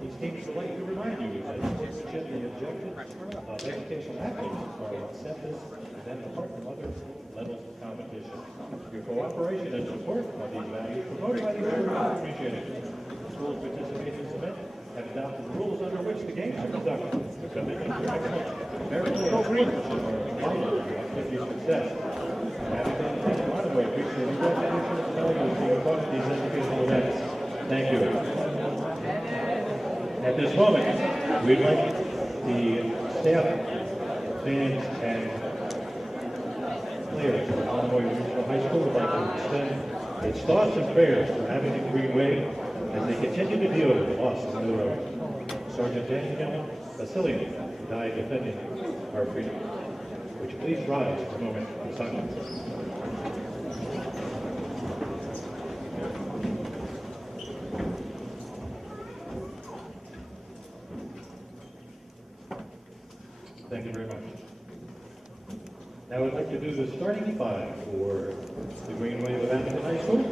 These teams would like to remind you that sportsmanship and the objectives of educational athletes are what set this event apart from other levels of competition. Your cooperation and support of these values promoted by the group are appreciated. Schools participating in this event have adopted the rules under which the games are conducted. The commitment to excellence, meritorious sportsmanship are vital to activity success. Abington and Monomoy appreciate the recognition of values being part of these educational events. Thank you. At this moment, we'd like the staff, fans, and players of Monomoy Regional High School would like to extend its thoughts and prayers for Abington Greenway as they continue to deal with the loss on the road. Sergeant Daniel Vasilian, who died defending our freedom. Would you please rise for a moment of silence? Thank you very much. Now I'd like to do the starting five for the Green Wave of Abington High School.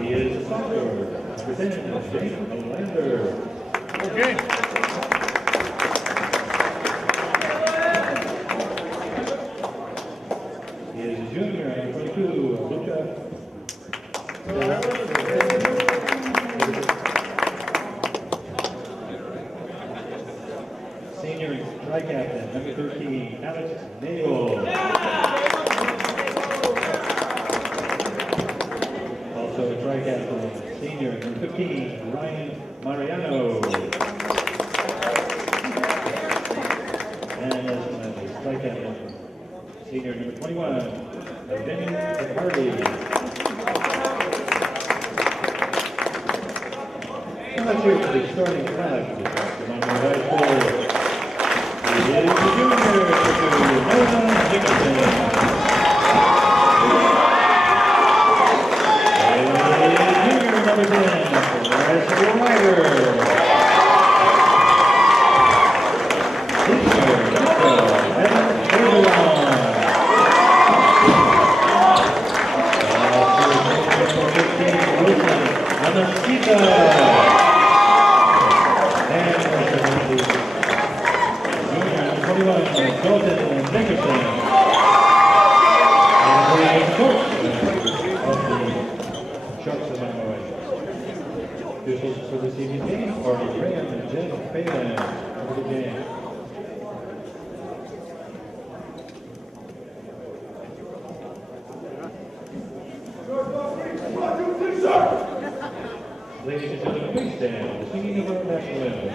He is a sophomore, representing James Olander. Okay. He is a junior, and 22, Luca. Senior tri-captain, number 13, Alex Nagel. Also a tri-captain, senior, number 15, Ryan Mariano. And as tri-captain, senior, number 21, Abington Varsity. Let's hear for the starting five for the Monomoy High School. He is the junior, Noah Nicholson. Junior number 10, Russell Ryder. Senior, Evan Avalon. Also, 15, Wilson Anasita. Dalton Nickerson, and the coach of the Sharks of Monomoy. Officials for this evening's game are Graham and Jen Phelan for the game. Ladies and gentlemen, please stand. The singing of our national anthem.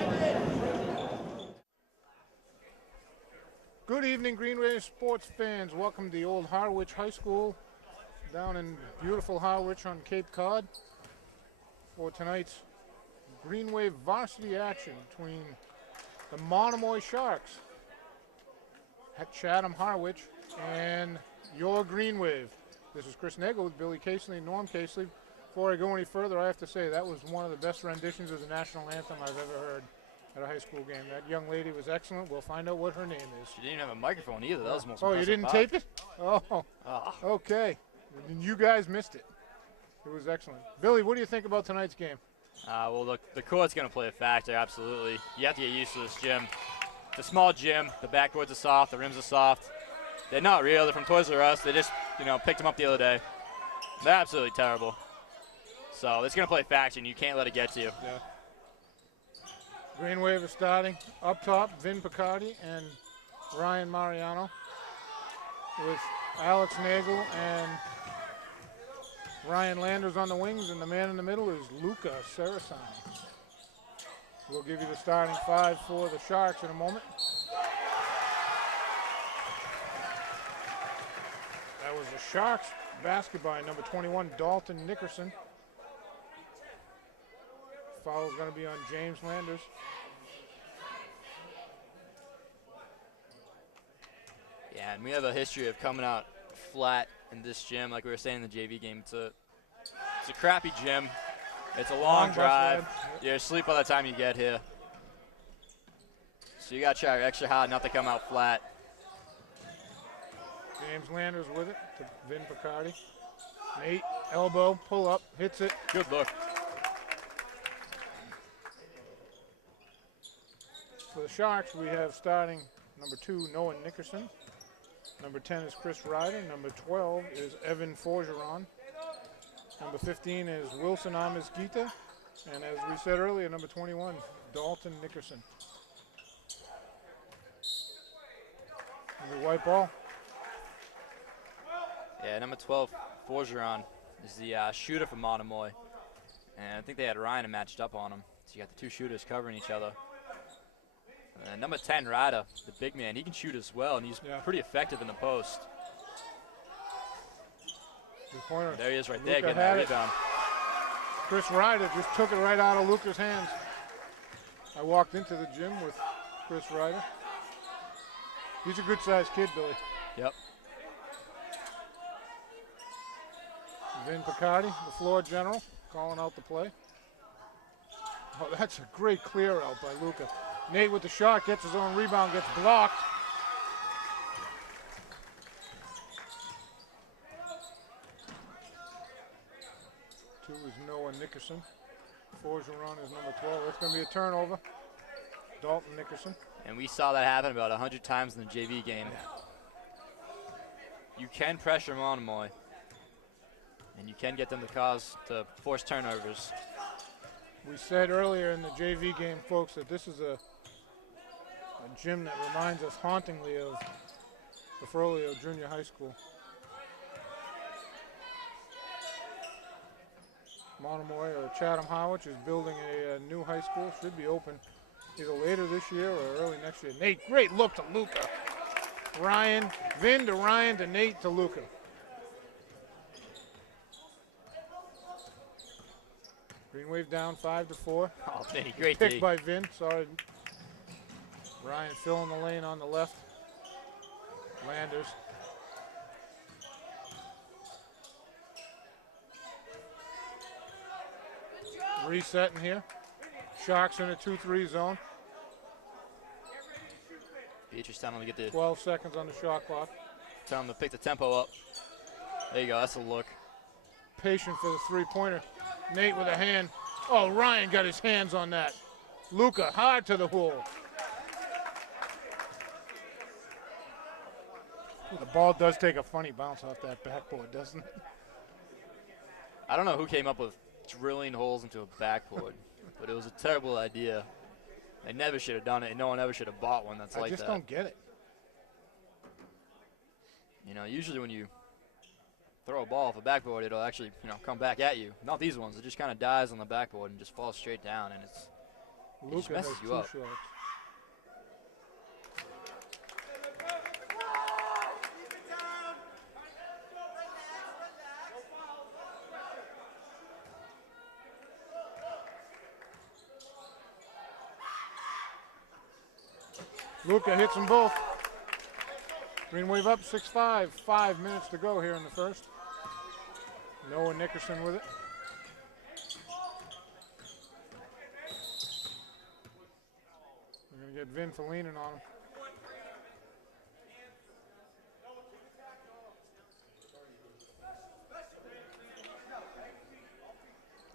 Good evening, Greenway sports fans. Welcome to the old Harwich High School down in beautiful Harwich on Cape Cod for tonight's Greenway varsity action between the Monomoy Sharks at Chatham Harwich and your Green Wave. This is Chris Nagel with Billy Casely and Norm Casely. Before I go any further, I have to say that was one of the best renditions of the national anthem I've ever heard at a high school game. That young lady was excellent. We'll find out what her name is. She didn't have a microphone either. That was the most Oh, you impressive didn't part. tape it? Oh, okay. You guys missed it. It was excellent. Billy, what do you think about tonight's game? Well, the court's going to play a factor, absolutely. You have to get used to this gym. It's a small gym. The backboards are soft. The rims are soft. They're not real. They're from Toys R Us. They just, picked them up the other day. They're absolutely terrible. So it's going to play a factor, and you can't let it get to you. Yeah. Green Wave is starting. Up top, Vin Picardi and Ryan Mariano with Alex Nagel and Ryan Landers on the wings, and the man in the middle is Luca Sarasani. We'll give you the starting five for the Sharks in a moment. That was the Sharks basket by number 21, Dalton Nickerson. Foul is going to be on James Landers. Yeah, and we have a history of coming out flat in this gym, like we were saying in the JV game. It's a crappy gym. It's a long drive. You're asleep by the time you get here. So you got to try extra hard not to come out flat. James Landers with it to Vin Picardi. Nate, elbow, pull up, hits it. Good look. For the Sharks, we have starting number 2, Noah Nickerson. Number 10 is Chris Ryder. Number 12 is Evan Forgeron. Number 15 is Wilson Amezquita. And as we said earlier, number 21, Dalton Nickerson. And the white ball. Yeah, number 12, Forgeron, is the shooter for Monomoy. And I think they had Ryan matched up on him. So you got the two shooters covering each other. Number 10, Ryder, the big man, he can shoot as well, and he's pretty effective in the post. There he is right there, getting that rebound. Chris Ryder just took it right out of Luca's hands. I walked into the gym with Chris Ryder. He's a good-sized kid, Billy. Yep. Vin Picardi, the floor general, calling out the play. Oh, that's a great clear out by Luca. Nate with the shot, gets his own rebound, gets blocked. Two is Noah Nickerson. Forgeron is number 12. That's going to be a turnover. Dalton Nickerson. And we saw that happen about 100 times in the JV game. You can pressure Monomoy, and you can get them to force turnovers. We said earlier in the JV game, folks, that this is a gym that reminds us hauntingly of the Frollo Junior High School. Monomoy or Chatham Howard is building a new high school. Should be open either later this year or early next year. Nate, great look to Luca. Ryan, Vin to Ryan to Nate to Luca. Green Wave down 5-4. Oh, Vinny, great Picked D. by Vin, sorry. Ryan filling the lane on the left. Landers. Resetting here. Sharks in a 2-3 zone. Beatrice telling him to get the 12 seconds on the shot clock. Tell him to pick the tempo up. There you go, that's a look. Patient for the three-pointer. Nate with a hand. Oh, Ryan got his hands on that. Luca hard to the hole. The ball does take a funny bounce off that backboard, doesn't it? I don't know who came up with drilling holes into a backboard, but it was a terrible idea. They never should have done it, and no one ever should have bought one that's like that. I just don't get it. You know, usually when you throw a ball off a backboard, it'll actually, come back at you. Not these ones. It just kind of dies on the backboard and just falls straight down, and it just messes you up. Shots. Luca hits them both. Green Wave up 6-5. 5 minutes to go here in the first. Noah Nickerson with it. We're going to get Vin for leaning on him.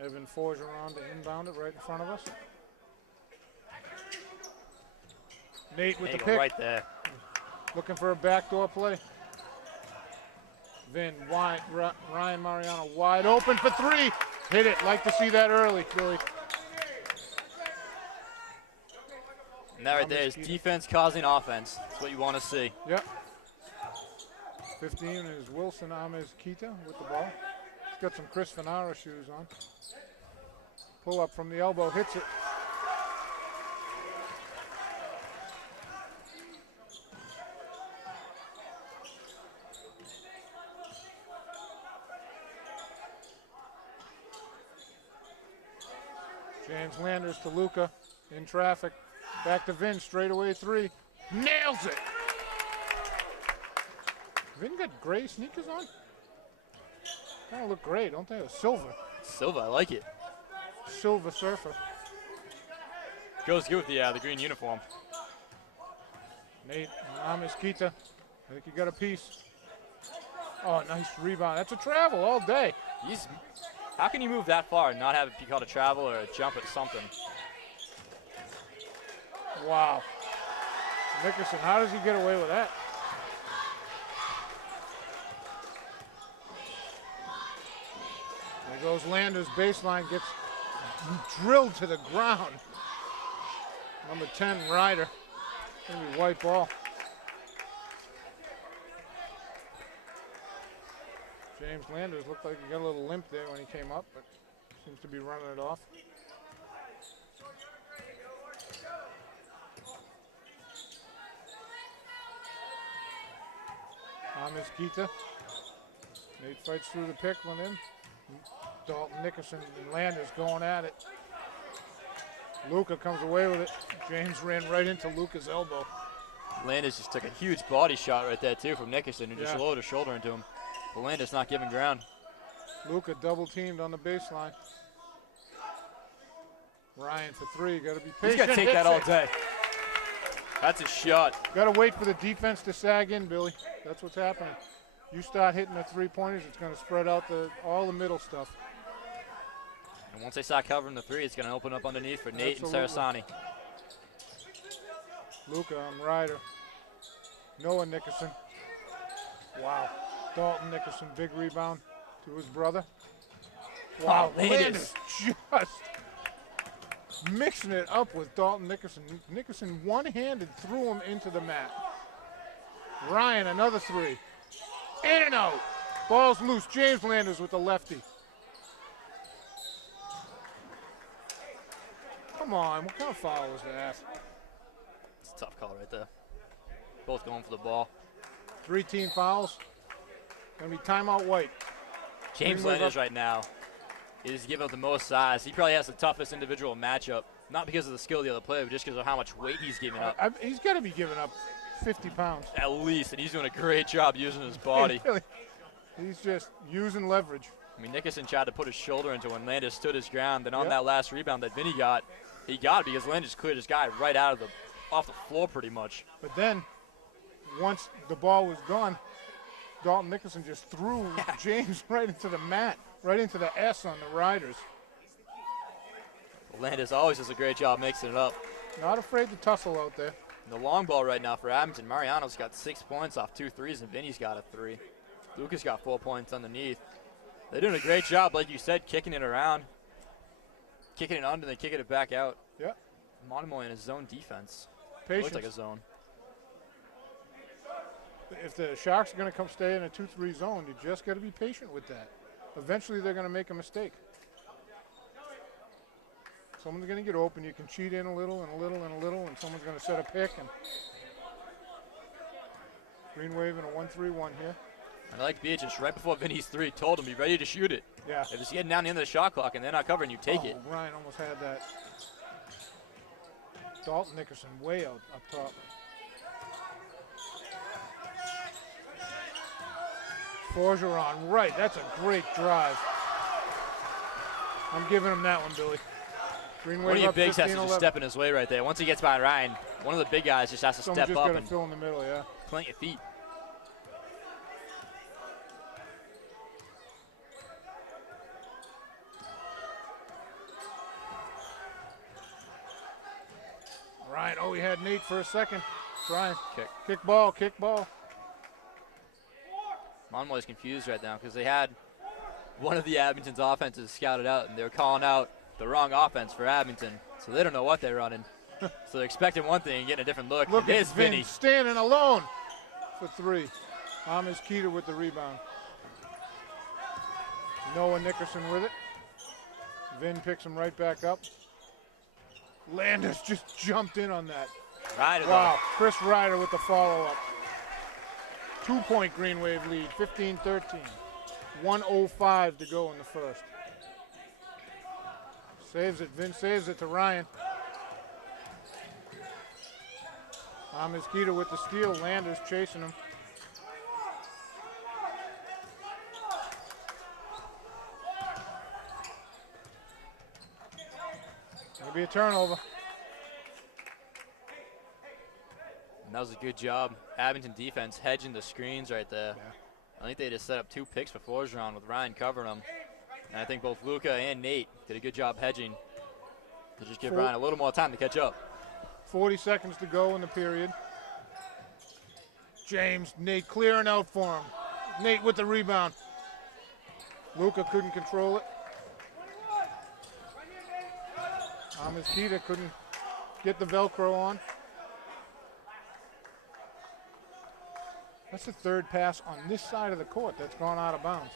Evan Forgeron to inbound it right in front of us. Nate with the pick. Right there. Looking for a backdoor play. Vin, wide, Ryan Mariano wide open for three. Hit it. Like to see that early, Billy. And that right there is defense causing offense. That's what you want to see. Yep. 15 is Wilson Amezquita with the ball. He's got some Chris Fanara shoes on. Pull up from the elbow, hits it. James Landers to Luca in traffic. Back to Vin, straightaway three. Nails it! Vin got gray sneakers on? Kind of look gray, don't they? Silver. Silver, I like it. Silver surfer. Goes good with the green uniform. Nate Amezquita. I think he got a piece. Oh, nice rebound. That's a travel all day. How can you move that far and not have it be called a travel or a jump at something? Wow. Nickerson, how does he get away with that? There goes Landers, baseline, gets drilled to the ground. Number 10, Ryder. Gonna be white ball. James Landers looked like he got a little limp there when he came up, but seems to be running it off. Gita. Nate fights through the pick one in. Dalton Nickerson and Landers going at it. Luca comes away with it. James ran right into Luca's elbow. Landers just took a huge body shot right there too from Nickerson and just lowered a shoulder into him. But Landers not giving ground. Luca double teamed on the baseline. Ryan for three, gotta be patient. He's gotta take that all day. That's a shot. Gotta wait for the defense to sag in, Billy. That's what's happening. You start hitting the three-pointers, it's gonna spread out all the middle stuff. And once they start covering the three, it's gonna open up underneath for Nate and Sarasani. Luca on Ryder. Noah Nickerson. Wow. Dalton Nickerson, big rebound to his brother. Wow, Landers just mixing it up with Dalton Nickerson. Nickerson one-handed threw him into the mat. Ryan, another three. In and out. Ball's loose. James Landers with the lefty. Come on, what kind of foul was that? It's a tough call right there. Both going for the ball. 3 team fouls. Gonna be timeout White. James Landers right now is giving up the most size. He probably has the toughest individual matchup, not because of the skill of the other player, but just because of how much weight he's giving up. He's got to be giving up 50 pounds. At least, and he's doing a great job using his body. He's just using leverage. I mean, Nickerson tried to put his shoulder into when Landers stood his ground. Then on that last rebound that Vinny got, he got it because Landers cleared his guy right off the floor pretty much. But then, once the ball was gone, Dalton Nickerson just threw James right into the mat, right into the S on the Riders. Landers always does a great job mixing it up. Not afraid to tussle out there. And the long ball right now for Abington. Mariano's got 6 points off 2 threes, and Vinny's got a 3. Lucas got 4 points underneath. They're doing a great job, like you said, kicking it around, kicking it under, then kicking it back out. Yep. Monomoy in his zone defense. Patience. Looks like a zone. If the Sharks are going to come stay in a 2-3 zone, you just got to be patient with that. Eventually, they're going to make a mistake. Someone's going to get open. You can cheat in a little and a little and a little, and someone's going to set a pick. And Green Wave in a 1-3-1 here. I like Beatrice right before Vinny's 3 told him be ready to shoot it. Yeah. If it's getting down the end of the shot clock and they're not covering, you take it. Ryan almost had that. Dalton Nickerson way out up top. Forgeron, right. That's a great drive. I'm giving him that one, Billy. Green One of your up bigs has to 15-11. just step in his way right there. Once he gets by Ryan, one of the big guys just has to Someone step just up gotta and fill in the middle, yeah. plant your feet. Ryan, he had Nate for a second. Ryan, Kick. Kick ball, kick ball. Monomoy's confused right now because they had one of the Abington's offenses scouted out, and they were calling out the wrong offense for Abington. So they don't know what they're running. So they're expecting one thing and getting a different look. Look There's at Vin Vinny. standing alone for 3. Thomas Keeter with the rebound. Noah Nickerson with it. Vin picks him right back up. Landers just jumped in on that. Ryder, Wow, Chris Ryder with the follow-up. 2-point Green Wave lead, 15-13. 1:05 to go in the first. Saves it, Vin saves it to Ryan. Mosquito with the steal, Landers chasing him. Maybe a turnover. And that was a good job. Abington defense hedging the screens right there. Yeah. I think they just set up 2 picks for Forgeron with Ryan covering them. And I think both Luca and Nate did a good job hedging to just give Ryan a little more time to catch up. 40 seconds to go in the period. James, Nate clearing out for him. Nate with the rebound. Luca couldn't control it. Amizquita couldn't get the Velcro on. That's the third pass on this side of the court that's gone out of bounds.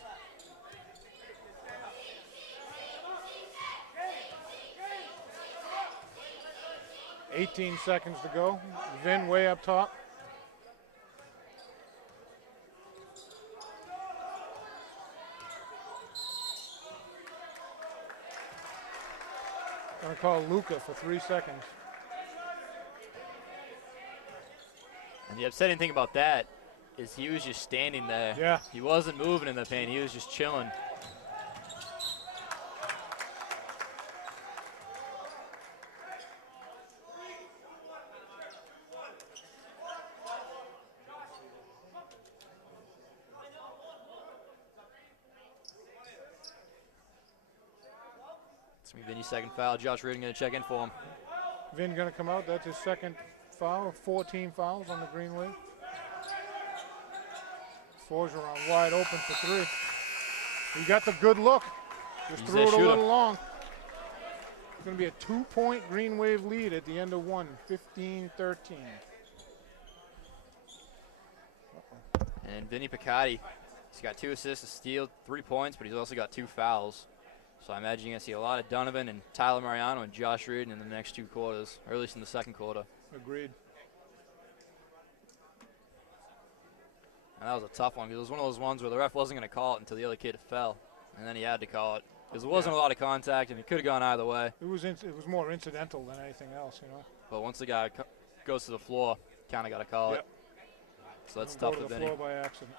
$18 seconds to go. Vin way up top. Gonna call Luca for 3 seconds. And the upsetting thing about that is he was just standing there. Yeah. He wasn't moving in the paint. He was just chilling. It's going to be Vinny's second foul. Josh Reardon going to check in for him. Vin gonna come out. That's his second foul. 14 fouls on the Green Wave. Forgeron wide open for 3. He got the good look. Just threw it a little long. It's going to be a 2-point Green Wave lead at the end of one, 15-13. And Vinny Piccati, he's got 2 assists, a steal, 3 points, but he's also got 2 fouls. So I imagine you're going to see a lot of Donovan and Tyler Mariano and Josh Reardon in the next 2 quarters, or at least in the second quarter. Agreed. And that was a tough one because it was one of those ones where the ref wasn't going to call it until the other kid fell, and then he had to call it because there wasn't a lot of contact and it could have gone either way. It was more incidental than anything else, you know. But once the guy goes to the floor, kind of got to call it. So that's tough for Vinny. Floor by accident.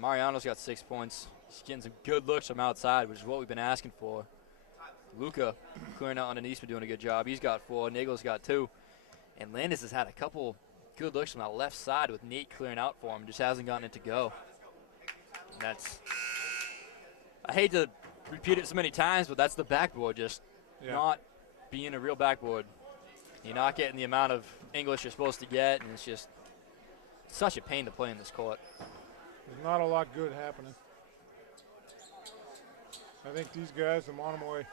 Mariano's got 6 points. He's getting some good looks from outside, which is what we've been asking for. Luca clearing out underneath, been doing a good job. He's got 4. Nagel's got 2. And Landis has had a couple good looks from that left side with Nate clearing out for him. Just hasn't gotten it to go. And that's, I hate to repeat it so many times, but that's the backboard just not being a real backboard. You're not getting the amount of English you're supposed to get, and it's just such a pain to play in this court. There's not a lot good happening. I think these guys, the Monomoy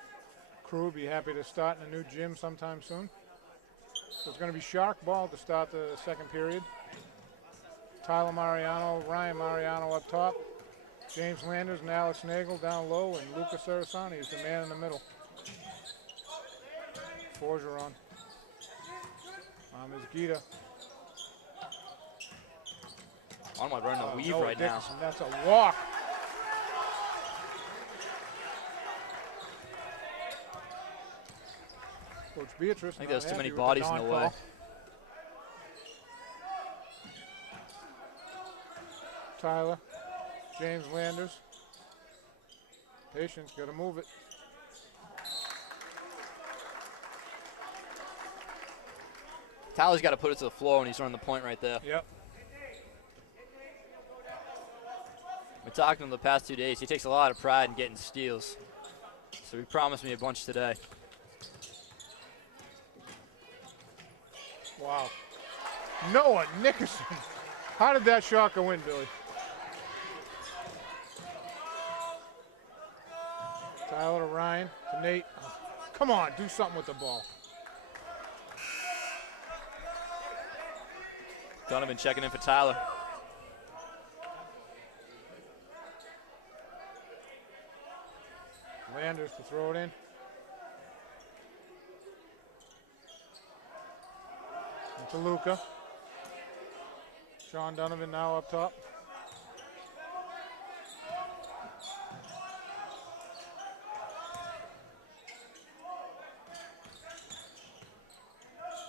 crew, will be happy to start in a new gym sometime soon. So it's going to be Shark ball to start the second period. Tyler Mariano, Ryan Mariano up top. James Landers and Alex Nagel down low, and Luca Sarasani is the man in the middle. Forgeron. Amizquita. Monomoy running a weave right Dickinson, now. That's a walk. Coach Beatrice. I think there's too many bodies in the way. Tyler, James Landers. Patience, got to move it. Tyler's got to put it to the floor when he's running the point right there. Yep. We're talking to him the past 2 days. He takes a lot of pride in getting steals. So he promised me a bunch today. Wow. Noah Nickerson. How did that shot go in, Billy? Tyler to Ryan to Nate. Oh, come on, do something with the ball. Donovan checking in for Tyler. Landers to throw it in. And to Luca. Sean Donovan now up top.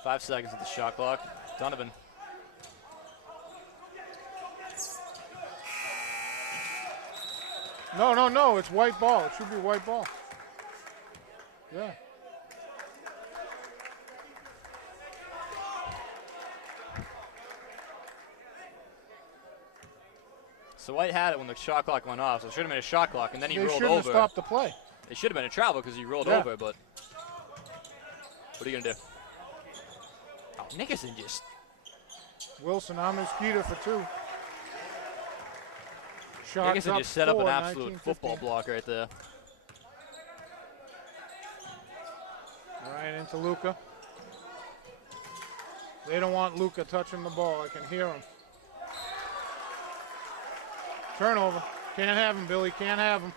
Five seconds at the shot clock. Donovan. No, it's white ball. It should be white ball. Yeah. So White had it when the shot clock went off, so it should have been a shot clock, and then he rolled over. They shouldn't have stopped the play. It should have been a travel because he rolled over, but what are you going to do? Oh, Nickerson just Wilson on Mosquito for 2. Sharks Dickinson up just set up 4, an absolute 19-15. football block right there. Ryan into Luca. They don't want Luca touching the ball. I can hear him. Turnover. Can't have him, Billy. Can't have him.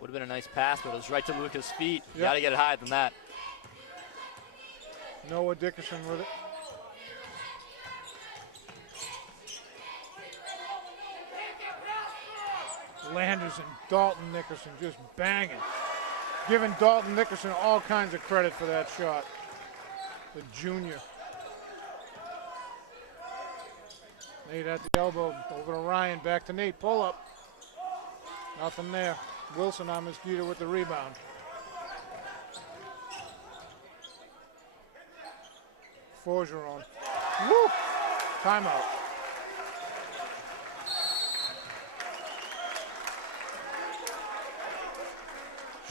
Would have been a nice pass, but it was right to Luca's feet. You Yep. got to get it higher than that. Noah Dickerson with it. Landers and Dalton Nickerson just banging. Giving Dalton Nickerson all kinds of credit for that shot. The junior. Nate at the elbow, over to Ryan, back to Nate, pull up. Nothing there. Wilson on Mosquito with the rebound. Forgeron. Woo! Timeout.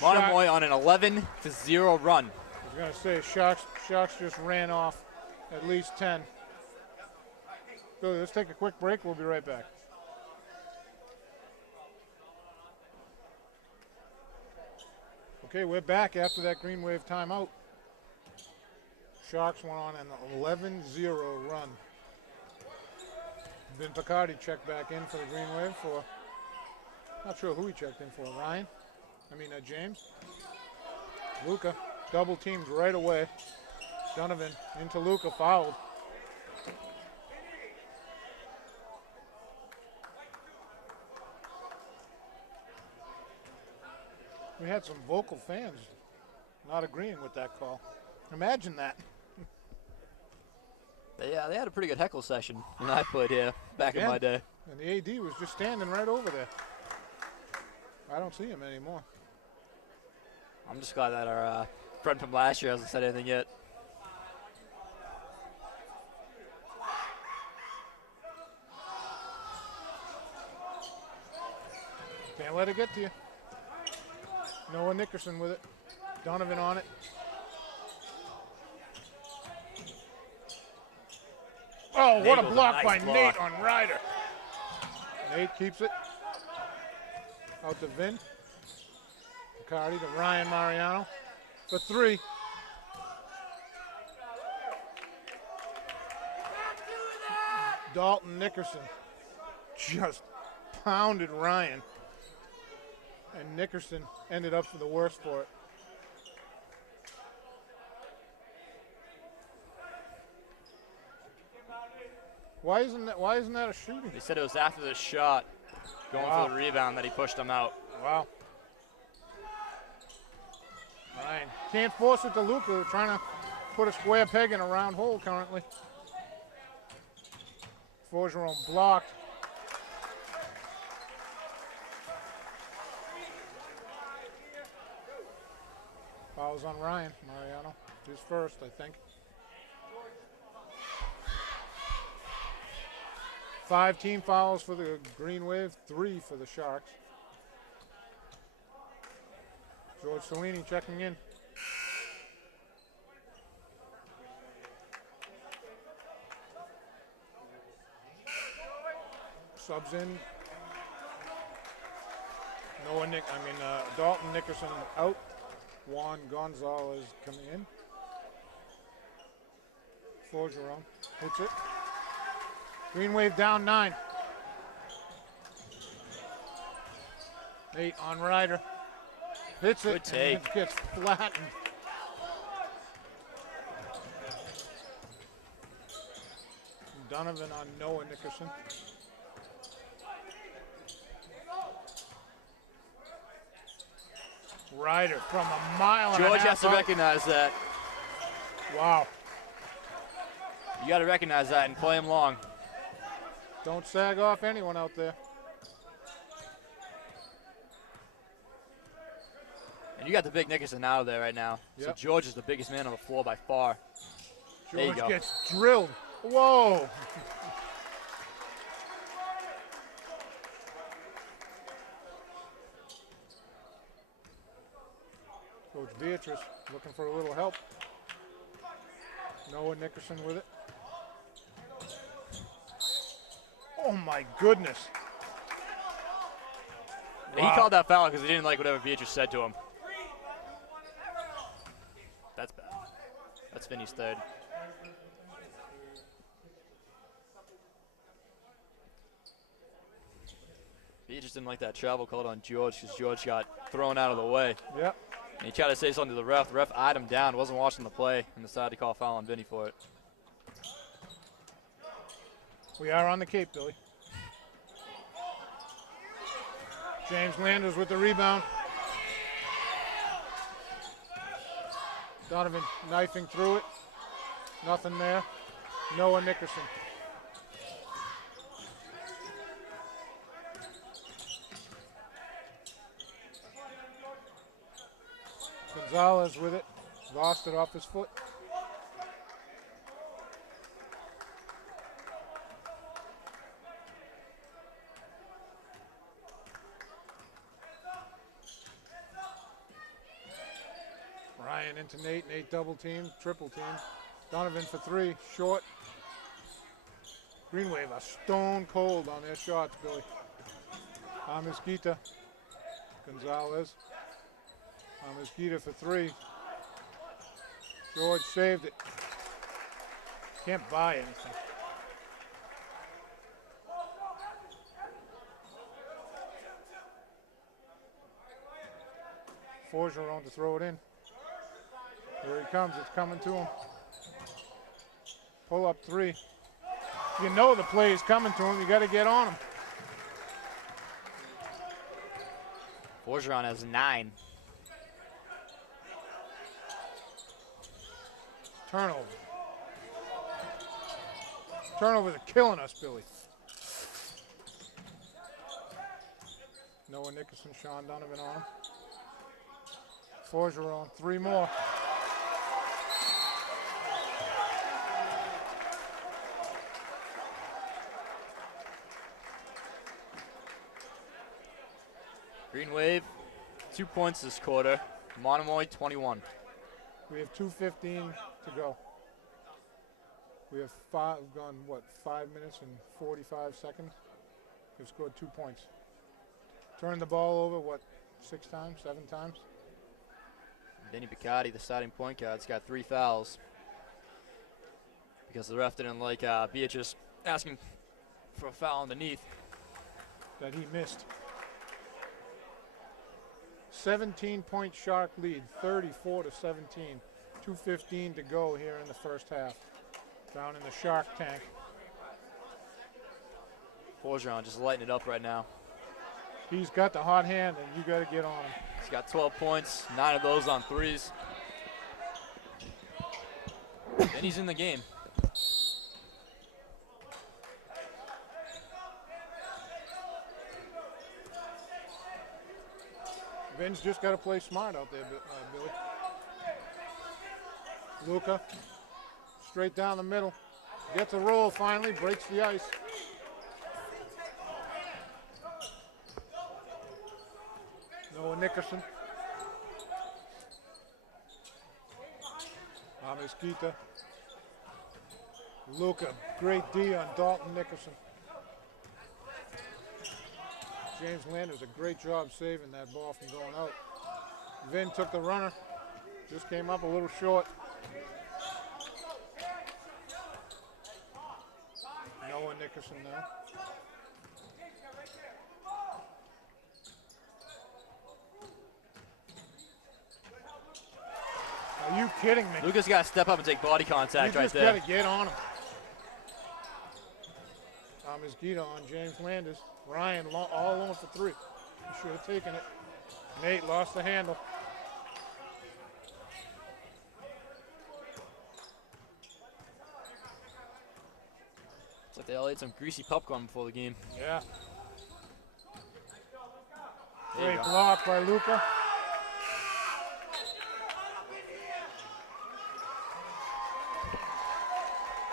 Monomoy on an 11-0 run. I was going to say, Sharks just ran off at least 10. Billy, let's take a quick break. We'll be right back. Okay, we're back after that Green Wave timeout. Sharks went on an 11-0 run. Vin Picardi checked back in for the Green Wave for, not sure who he checked in for, James. Luca, double teamed right away. Donovan into Luca, fouled. We had some vocal fans not agreeing with that call. Imagine that. Yeah, they had a pretty good heckle session when I played here back in my day. And the AD was just standing right over there. I don't see him anymore. I'm just glad that our friend from last year hasn't said anything yet. Can't let it get to you. Noah Nickerson with it. Donovan on it. Oh, what a block by Nate on Ryder. Nate keeps it. Out to Vin. Picardi to Ryan Mariano for 3. Dalton Nickerson just pounded Ryan. And Nickerson ended up for the worse for it. Why isn't that a shooting? They said it was after the shot, going for the rebound, that he pushed him out. Wow. Ryan can't force it to Luca. They're trying to put a square peg in a round hole currently. Forgeron blocked. Fouls on Ryan Mariano. His first, I think. 5 team fouls for the Green Wave, 3 for the Sharks. George Cellini checking in. Subs in. Dalton Nickerson out. Juan Gonzalez coming in. Forgeron hits it. Green Wave down 9. 8 on Ryder. Hits it. Good take. And it gets flattened. Donovan on Noah Nickerson. Ryder from a mile and a half George has to out. recognize that. Wow. You got to recognize that and play him long. Don't sag off anyone out there. And you got the big Nickerson out of there right now. Yep. So George is the biggest man on the floor by far. There you George go. gets drilled. Whoa. Coach Beatrice looking for a little help. Noah Nickerson with it. Oh my goodness. He called that foul because he didn't like whatever Beatrice said to him. That's bad. That's Vinny's third. Beatrice didn't like that travel called on George because George got thrown out of the way. Yep. And he tried to say something to the ref. The ref eyed him down, wasn't watching the play, and decided to call foul on Vinny for it. We are on the Cape, Billy. James Landers with the rebound. Donovan knifing through it. Nothing there. Noah Nickerson. Gonzalez with it. Lost it off his foot. Ryan into Nate. Nate double team, triple team. Donovan for three, short. Green Wave are stone cold on their shots, Billy. Mesquita. Gonzalez. Mesquita for three. George saved it. Can't buy anything. Forgeron to throw it in. Here he comes, it's coming to him. Pull up three. You know the play is coming to him, you got to get on him. Forgeron has 9. Turnover. Turnovers are killing us, Billy. Noah Nickerson, Sean Donovan on him. Forgeron, 3 more. Green Wave, 2 points this quarter. Monomoy 21. We have 2:15 to go. We have gone 5 minutes and 45 seconds. We've scored 2 points. Turned the ball over, 6 times, 7 times? Vinny Picardi, the starting point guard, has got 3 fouls. Because the ref didn't like Beatrice asking for a foul underneath. That he missed. 17-point Shark lead, 34-17. 2:15 to go here in the first half. Down in the Shark tank. Forgeron just lighting it up right now. He's got the hot hand, and you got to get on him. He's got 12 points, 9 of those on threes. And he's in the game. Vin's just got to play smart out there, Billy. Luca, straight down the middle. Gets a roll finally, breaks the ice. Noah Nickerson. Mesquita. Luca, great D on Dalton Nickerson. James Landers, a great job saving that ball from going out. Vin took the runner, just came up a little short. Noah Nickerson now. Are you kidding me? Luca's got to step up and take body contact right there. You just got to get on him. Mesquita on James Landers. Ryan all on for 3. He should have taken it. Nate lost the handle. It's like they all ate some greasy popcorn before the game. Yeah. There you Great go. block by Luca.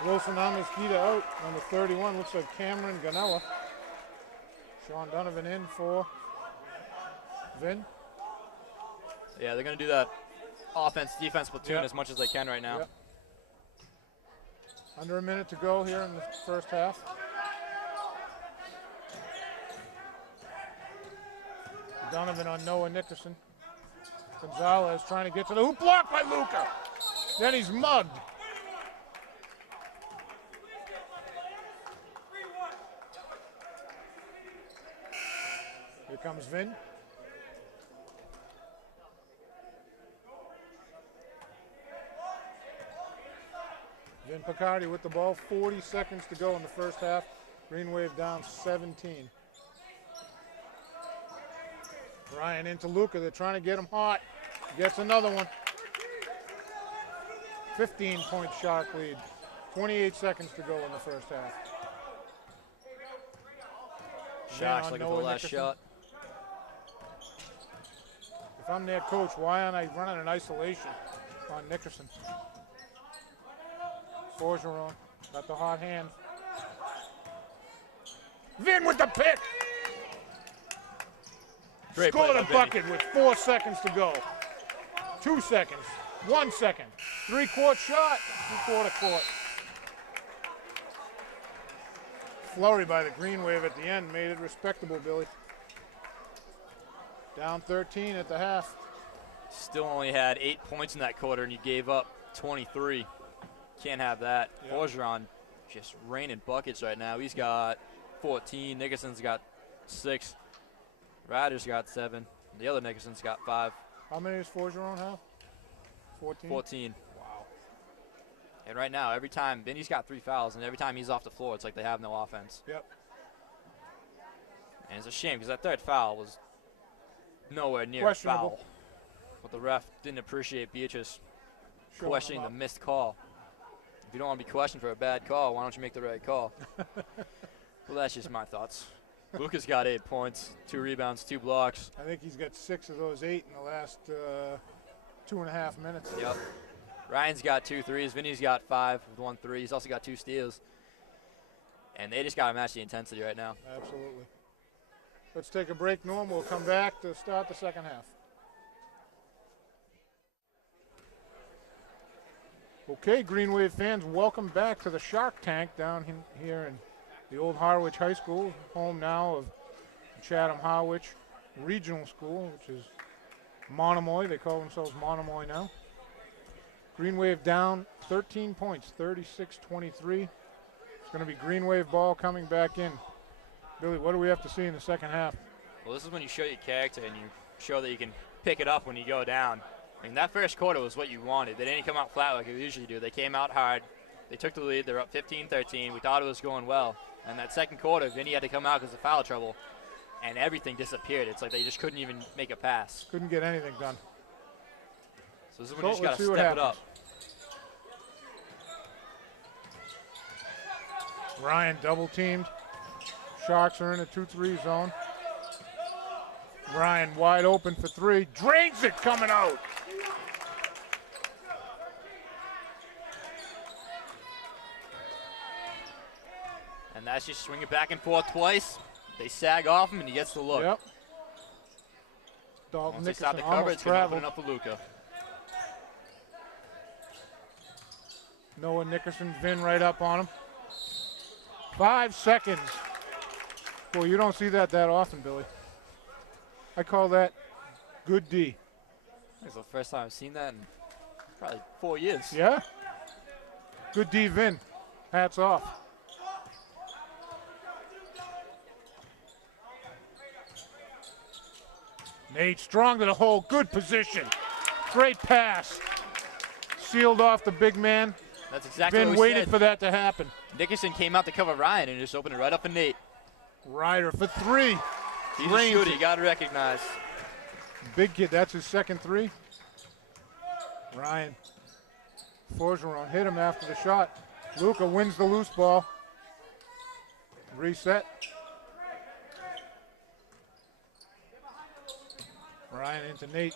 Wilson on Mesquita out. Number 31 looks like Cameron Ganella. Sean Donovan in for Vin. Yeah, they're going to do that offense-defense platoon as much as they can right now. Yep. Under a minute to go here in the first half. Donovan on Noah Nickerson. Gonzalez trying to get to the hoop, blocked by Luca. Then he's mugged. Here comes Vin. Vin Picardi with the ball. 40 seconds to go in the first half. Green Wave down 17. Ryan into Luca. They're trying to get him hot. Gets another one. 15-point Shark lead. 28 seconds to go in the first half. Sharks looking for the last shot. If I'm their coach, why aren't I running an isolation on Nickerson? Forgeron got the hot hand. Vin with the pick. Great Scored play a by bucket with 4 seconds to go. 2 seconds, 1 second. 3-quart shot, 3-quarter court. Flurry by the Green Wave at the end made it respectable, Billy. Down 13 at the half. Still only had 8 points in that quarter, and you gave up 23. Can't have that. Yep. Forgeron just raining buckets right now. He's got 14. Nickerson's got 6. Ryder's got 7. The other Nickerson's got 5. How many does Forgeron have? 14? 14. Wow. And right now, every time, Vinny's got 3 fouls, and every time he's off the floor, it's like they have no offense. Yep. And it's a shame because that third foul was nowhere near a Questionable. foul. But the ref didn't appreciate Beatrice Showing questioning the them missed call. If you don't want to be questioned for a bad call, why don't you make the right call? Well, that's just my thoughts. Luca's got 8 points, 2 rebounds, 2 blocks. I think he's got 6 of those 8 in the last 2.5 minutes. Yep. Ryan's got 2 threes. Vinny's got 5 with 1 3. He's also got 2 steals. And they just got to match the intensity right now. Absolutely. Let's take a break, Norm. We'll come back to start the second half. Okay, Green Wave fans, welcome back to the Shark Tank down here in the old Harwich High School, home now of Chatham Harwich Regional School, which is Monomoy. They call themselves Monomoy now. Green Wave down 13 points, 36-23. It's going to be Green Wave ball coming back in. Billy, what do we have to see in the second half? Well, this is when you show your character and you show that you can pick it up when you go down. I mean, that first quarter was what you wanted. They didn't come out flat like they usually do. They came out hard. They took the lead. They're up 15-13. We thought it was going well. And that second quarter, Vinny had to come out because of foul trouble, and everything disappeared. It's like they just couldn't even make a pass. Couldn't get anything done. So this is when you just got to let's see what step it up. Ryan double teamed. Sharks are in a 2-3 zone. Ryan wide open for 3. Drains it coming out. And that's just swing it back and forth twice. They sag off him, and he gets the look. Yep. Dalton Once they stop Nickerson the cover, almost it's going to open traveled. it up for Luca. Noah Nickerson, Vin right up on him. 5 seconds. Boy, you don't see that often, Billy. I call that good D. It's the first time I've seen that in probably 4 years. Yeah? Good D, Vin. Hats off. Nate strong to the hole. Good position. Great pass. Sealed off the big man. That's exactly Vin what we waited said. for that to happen. Nickerson came out to cover Ryan and just opened it right up for Nate. Ryder for 3. He's Drains a shooter. it. You got to recognize. Big kid, that's his second 3. Ryan. Forgeron hit him after the shot. Luca wins the loose ball. Reset. Ryan into Nate.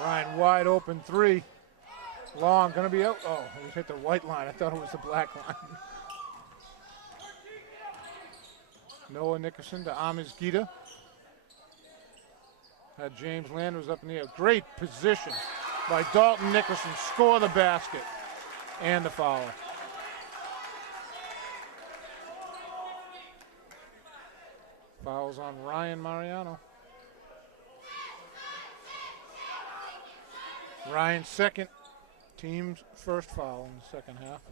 Ryan wide open 3. Long, gonna be out. Oh, he hit the white line. I thought it was the black line. Noah Nickerson to Amiz Gita. Had James Landers up in the air. Great position by Dalton Nickerson. Score the basket. And the foul. Fouls on Ryan Mariano. Ryan's second, team's first foul in the second half.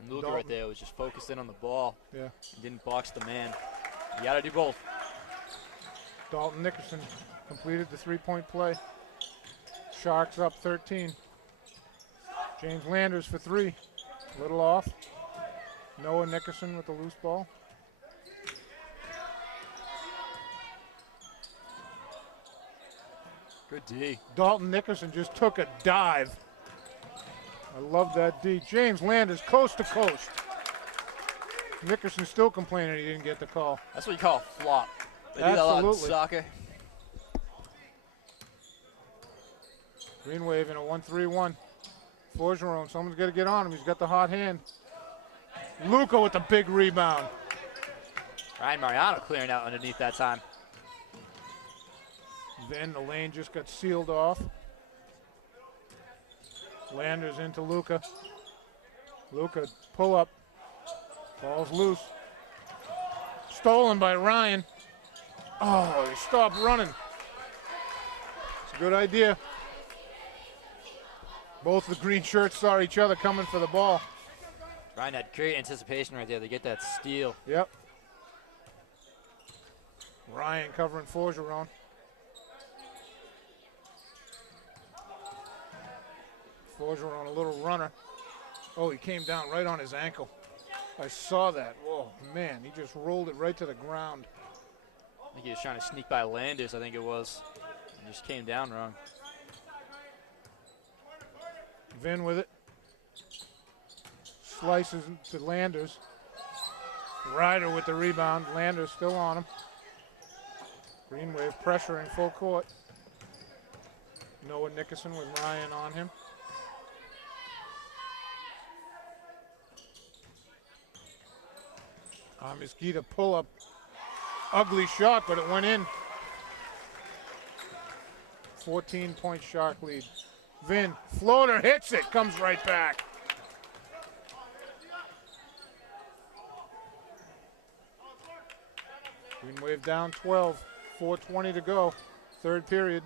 And Luka right there was just focused in on the ball. Yeah. And didn't box the man. You got to do both. Dalton Nickerson completed the three-point play. Sharks up 13. James Landers for three. Little off. Noah Nickerson with the loose ball. Good D. Dalton Nickerson just took a dive. I love that D. James Landers coast to coast. Nickerson still complaining he didn't get the call. That's what you call a flop. They do that a lot in soccer. Green Wave in a 1-3-1. Forgeron, someone's got to get on him. He's got the hot hand. Luka with the big rebound. Ryan Mariano clearing out underneath that time. Then the lane just got sealed off. Landers into Luka. Luka pull up. Ball's loose. Stolen by Ryan. Oh, he stopped running. It's a good idea. Both the green shirts saw each other coming for the ball. Ryan had great anticipation right there to get that steal. Yep. Ryan covering Forgeron. Forgeron, a little runner. Oh, he came down right on his ankle. I saw that. Whoa, man, he just rolled it right to the ground. I think he was trying to sneak by Landers, I think it was. And just came down wrong. Vin with it. Slices to Landers. Ryder with the rebound. Landers still on him. Green Wave pressuring full court. Noah Nickerson with Ryan on him. Mosquito pull up. Ugly shot, but it went in. 14-point Shark lead. Vin, floater hits it, comes right back. Green Wave down 12, 4:20 to go, third period.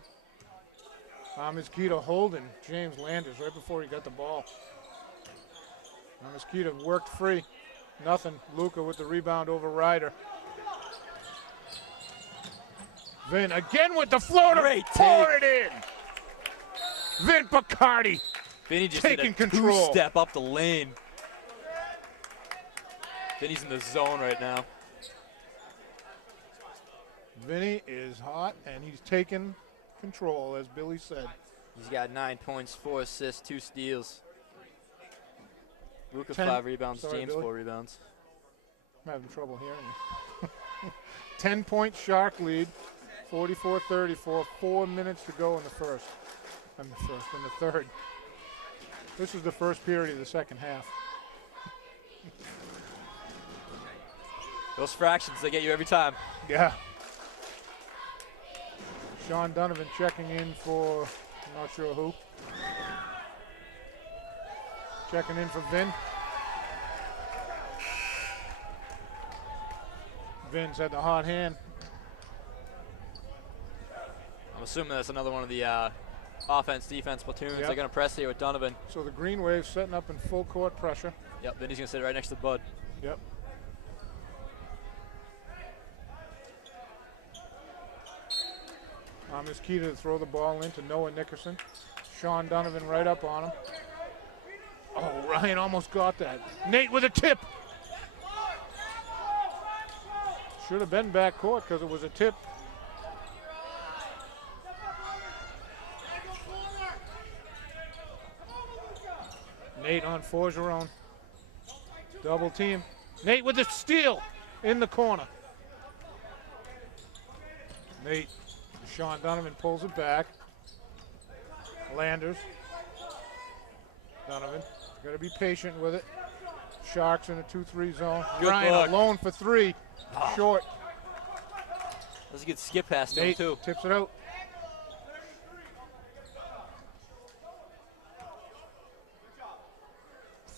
Mosquito holding James Landers right before he got the ball. Mosquito worked free, nothing. Luka with the rebound over Ryder. Vin again with the floater, pour it in. Vin Bacardi Vinny just taking did a control. two-step up the lane. Vinny's in the zone right now. Vinny is hot, and he's taking control, as Billy said. He's got 9 points, 4 assists, 2 steals. Luka 10 5 rebounds, sorry, James Billy. 4 rebounds. I'm having trouble hearing you. 10-point Shark lead, 44-34, 4 minutes to go in the first. In the third. This is the first period of the second half. Those fractions, they get you every time. Yeah. Sean Donovan checking in for, I'm not sure who. Checking in for Vin. Vin's had the hot hand. I'm assuming that's another one of the offense-defense platoons. Yep. They're going to press here with Donovan. So the Green Wave setting up in full court pressure. Yep, then he's going to sit right next to Bud. Yep. Mosquito to throw the ball into Noah Nickerson. Sean Donovan right up on him. Oh, Ryan almost got that. Nate with a tip. Should have been back court because it was a tip. Nate on Forgeron. Double team. Nate with the steal in the corner. Nate. Sean Donovan pulls it back. Landers. Donovan. Got to be patient with it. Sharks in a 2-3 zone. Good Ryan look. alone for three. Short. That's a good skip pass to him, Nate too. tips it out.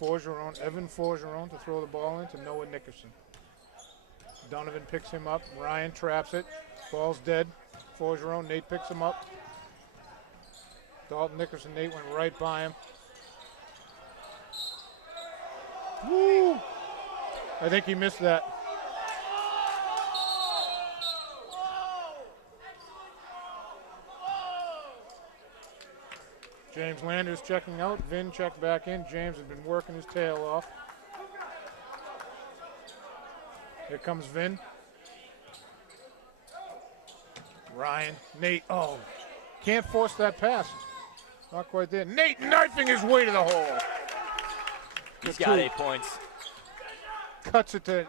Evan Forgeron to throw the ball into Noah Nickerson. Donovan picks him up. Ryan traps it. Ball's dead. Forgeron, Nate picks him up. Dalton Nickerson, Nate went right by him. Woo! I think he missed that. James Landers checking out. Vin checked back in. James has been working his tail off. Here comes Vin. Ryan, Nate, oh, can't force that pass. Not quite there. Nate knifing his way to the hole. He's got 8 points. Cuts it to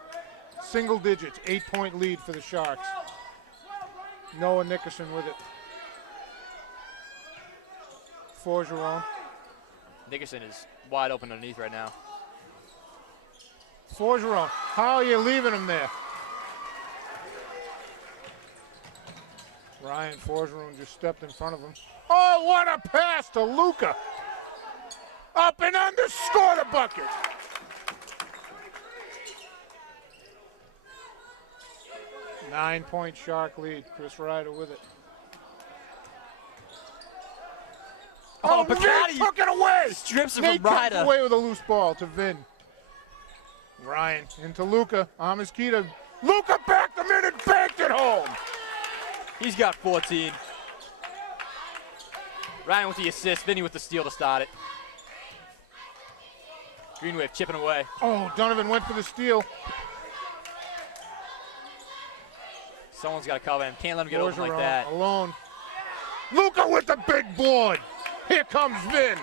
single digits, 8-point lead for the Sharks. Noah Nickerson with it. Forgeron. Nickerson is wide open underneath right now. Forgeron, how are you leaving him there? Ryan Forgeron just stepped in front of him. Oh, what a pass to Luca. Up and under, score the bucket. Nine-point Shark lead. Chris Ryder with it. Oh, Vin Picardi took it away. strips it Nate from took Ryder. it away with a loose ball to Vin. Ryan into Luca. Amiskita. Luca backed him in and banked it home. He's got 14. Ryan with the assist, Vinny with the steal to start it. Green Wave chipping away. Oh, Donovan went for the steal. Someone's got to cover him. Can't let him get open like that. Alone. Luca with the big board. Here comes Vin.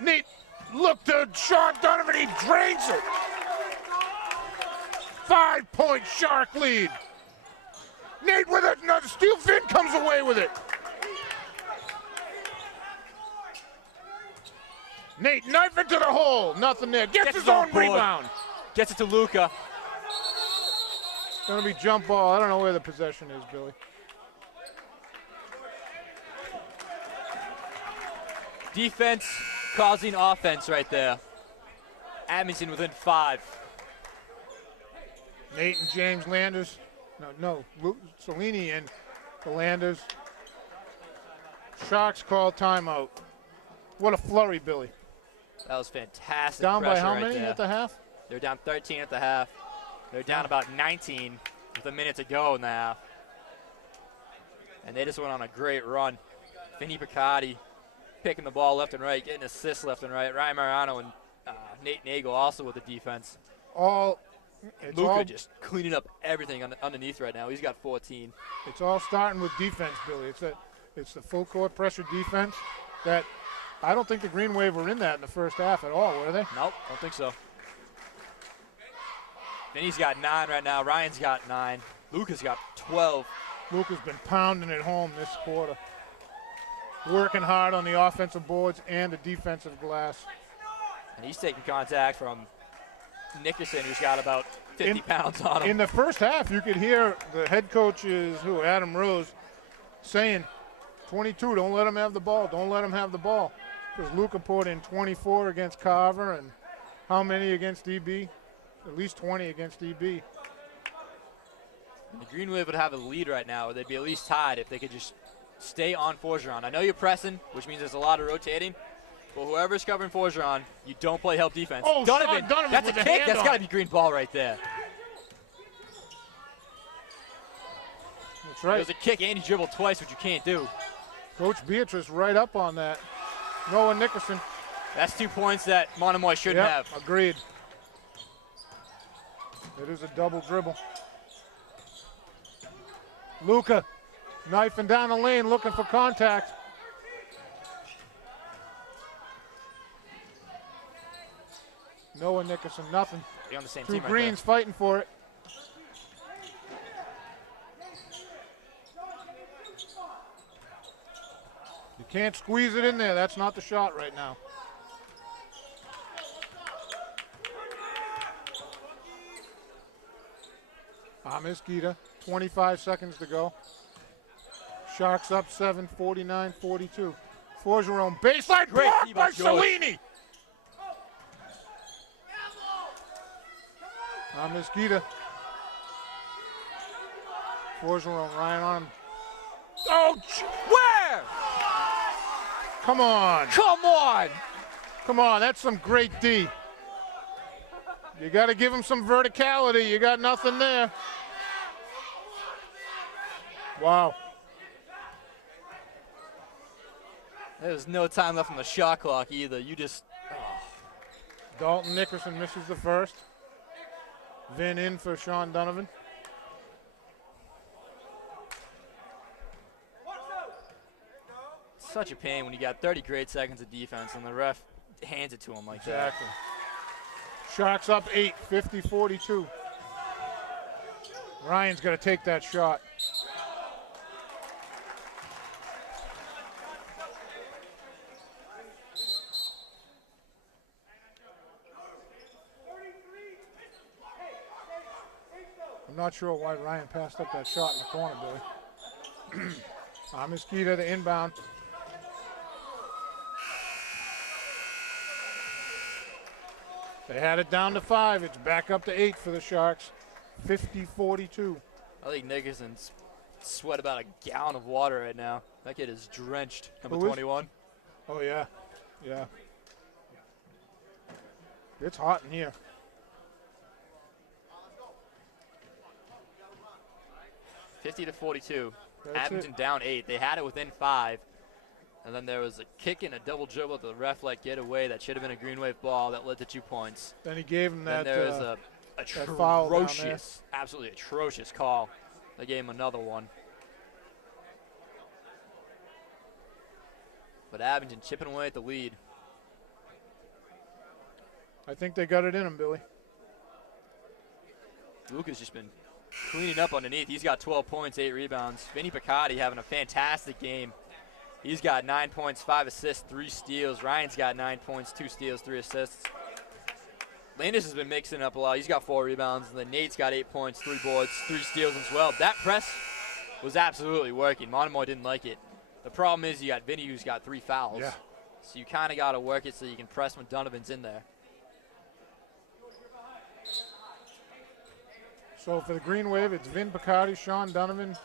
Nate, look to Sean Donovan. He drains it. 5-point Shark lead. Nate with another steal. Vin comes away with it. Nate knife into the hole. Nothing there. Gets his own rebound. Gets it to Luca. It's going to be jump ball. I don't know where the possession is, Billy. Defense causing offense right there. Abington within 5. Nate and James Landers. No, Cellini and the Landers. Sharks call timeout. What a flurry, Billy. That was fantastic. Down by pressure how right many there. at the half? They're down 13 at the half. They're down about 19 with a minute to go in the half. And they just went on a great run. Vinny Picardi picking the ball left and right, getting assists left and right. Ryan Mariano and Nate Nagel also with the defense. Luca just cleaning up everything underneath right now. He's got 14. It's all starting with defense, Billy. It's the full court pressure defense that I don't think the Green Wave were in that in the first half at all, were they? Nope, don't think so. Vinny's got 9 right now. Ryan's got 9. Luca's got 12. Luca's been pounding it home this quarter. Working hard on the offensive boards and the defensive glass. And he's taking contact from Nickerson, who's got about 50 pounds on him. In the first half, you could hear the head coach Adam Rose, saying, 22, don't let him have the ball. Don't let him have the ball. Because Luca poured in 24 against Carver and how many against EB? At least 20 against EB. And the Green Wave would have a lead right now, or they'd be at least tied if they could just stay on Forgeron. I know you're pressing, which means there's a lot of rotating, but whoever's covering Forgeron, you don't play help defense. Oh, Donovan, that's a with the kick. hand That's on got to it. be green ball right there. That's right. There's a kick and he dribbled twice, which you can't do. Coach Beatrice right up on that. Noah Nickerson. That's 2 points that Monomoy shouldn't have. Agreed. It is a double dribble. Luca knifing down the lane, looking for contact. Noah Nickerson, nothing. They're on the same Two team right Greens fighting for it. You can't squeeze it in there. That's not the shot right now. Amiskita, 25 seconds to go. Sharks up 7, 49-42. Forgeron baseline, Great blocked by D by George. Cellini. Mesquita. Forgeron, Ryan on him. Oh, Where? come on. Come on! Come on, that's some great D. You got to give him some verticality. You got nothing there. Wow. There's no time left on the shot clock either. You just. Dalton Nickerson misses the first. Vin in for Sean Donovan. Such a pain when you got 30 great seconds of defense and the ref hands it to him like Exactly. Sharks up 8, 50-42. Ryan's got to take that shot. I'm not sure why Ryan passed up that shot in the corner, Billy. Mesquita, the inbound. They had it down to 5. It's back up to 8 for the Sharks. 50-42. that. I think Nickerson's sweat about a gallon of water right now. That kid is drenched. Number Who is? 21. Oh, yeah. Yeah. It's hot in here. $50 to 42. That's Abington it. down 8. They had it within 5. And then there was a kick and a double dribble that the ref let get away. That should have been a green wave ball that led to 2 points. Then he gave him that. Then there was that foul down atrocious, absolutely atrocious call. They gave him another one. But Abington chipping away at the lead. I think they got it in him, Billy. Luke has just been cleaning up underneath. He's got 12 points, 8 rebounds. Vinny Picardi having a fantastic game. He's got 9 points, 5 assists, 3 steals. Ryan's got 9 points, 2 steals, 3 assists. Landis has been mixing up a lot. He's got 4 rebounds. And then Nate's got 8 points, 3 boards, 3 steals as well. That press was absolutely working. Monomoy didn't like it. The problem is you got Vinny who's got 3 fouls. Yeah. So you kind of got to work it so you can press when Donovan's in there. So for the Green Wave, it's Vin Picardi, Sean Donovan,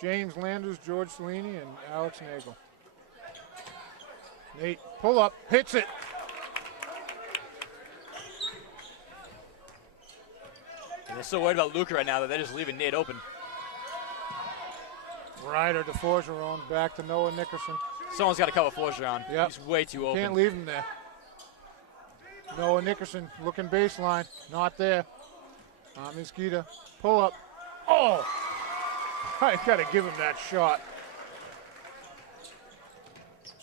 James Landers, George Cellini, and Alex Nagel. Nate, pull up, hits it. And they're so worried about Luca right now that they're just leaving Nate open. Ryder to Forgeron, back to Noah Nickerson. Someone's got to cover Forgeron. Yep. He's way too open. Can't leave him there. Noah Nickerson looking baseline, not there. Mesquita, pull up. Oh! I gotta give him that shot.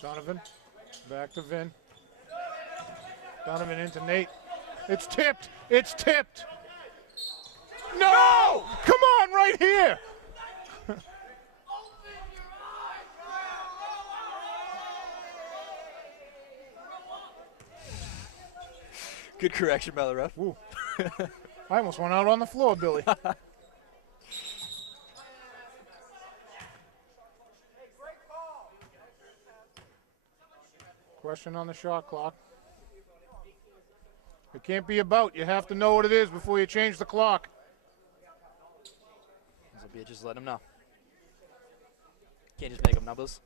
Donovan, back to Vin. Donovan into Nate. It's tipped. It's tipped. No! Come on, right here. Good correction by the ref. Ooh. I almost went out on the floor, Billy. Question on the shot clock. It can't be about. You have to know what it is before you change the clock. Just let him know. Can't just make up numbers.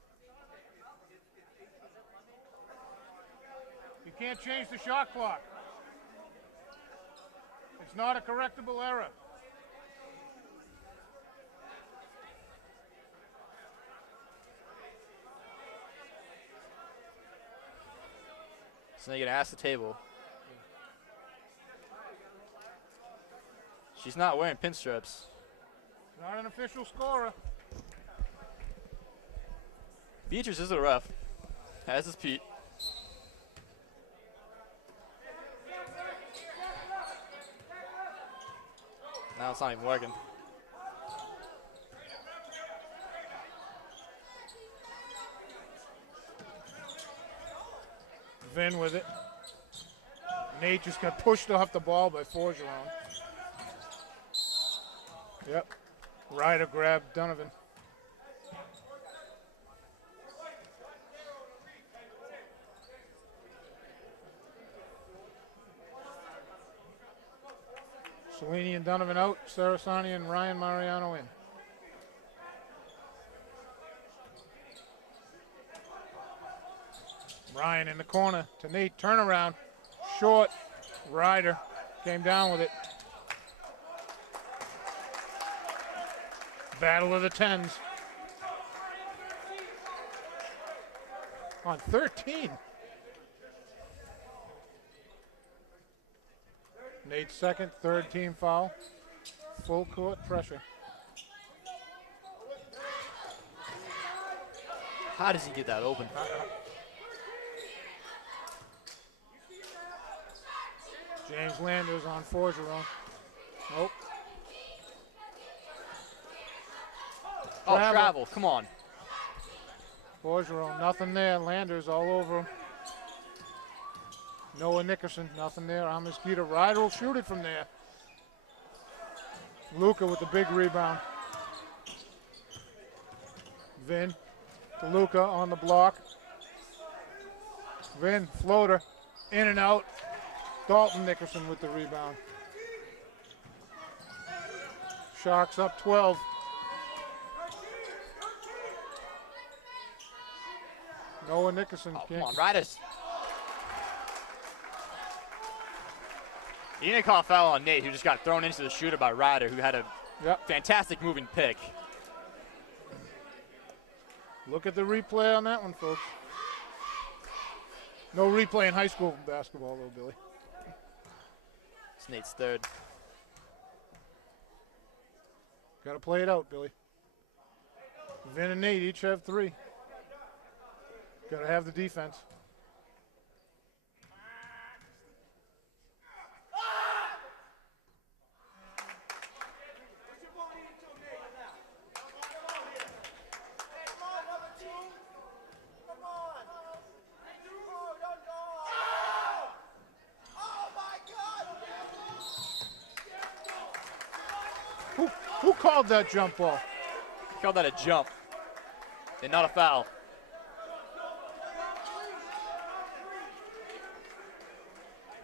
You can't change the shot clock. It's not a correctable error. So now you're going to ask the table. She's not wearing pin strips. Not an official scorer. Beatrice is the ref, as is Pete. Now it's not even working. Vin with it. Nate just got pushed off the ball by Forgeron. Yep. Ryder grabbed Donovan. Sweeney and Donovan out. Sarasani and Ryan Mariano in. Ryan in the corner to Nate. Turnaround. Short. Ryder came down with it. Battle of the tens. On 13. Nate's second, third team foul. Full court pressure. How does he get that open? James Landers on Forgeron. Nope. Oh, travel. Come on. Forgeron, nothing there. Landers all over him. Noah Nickerson, nothing there. Amisquita. Ryder will shoot it from there. Luka with the big rebound. Vin to Luka on the block. Vin, floater, in and out. Dalton Nickerson with the rebound. Sharks up 12. Noah Nickerson. Oh, come on, Riders. You didn't call a foul on Nate, who just got thrown into the shooter by Ryder, who had a fantastic moving pick. Look at the replay on that one, folks. No replay in high school basketball, though, Billy. It's Nate's third. Got to play it out, Billy. Vin and Nate each have 3. Got to have the defense. Who called that jump ball? He called that a jump and not a foul.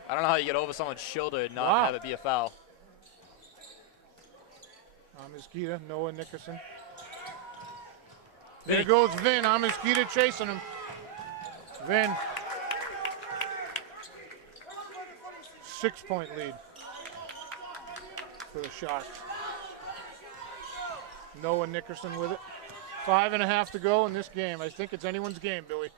I don't know how you get over someone's shoulder and not have it be a foul. Amisquita, Noah Nickerson. There goes Vin. Amisquita chasing him. Vin. 6-point lead for the Sharks. Noah Nickerson with it. 5.5 to go in this game. I think it's anyone's game, Billy.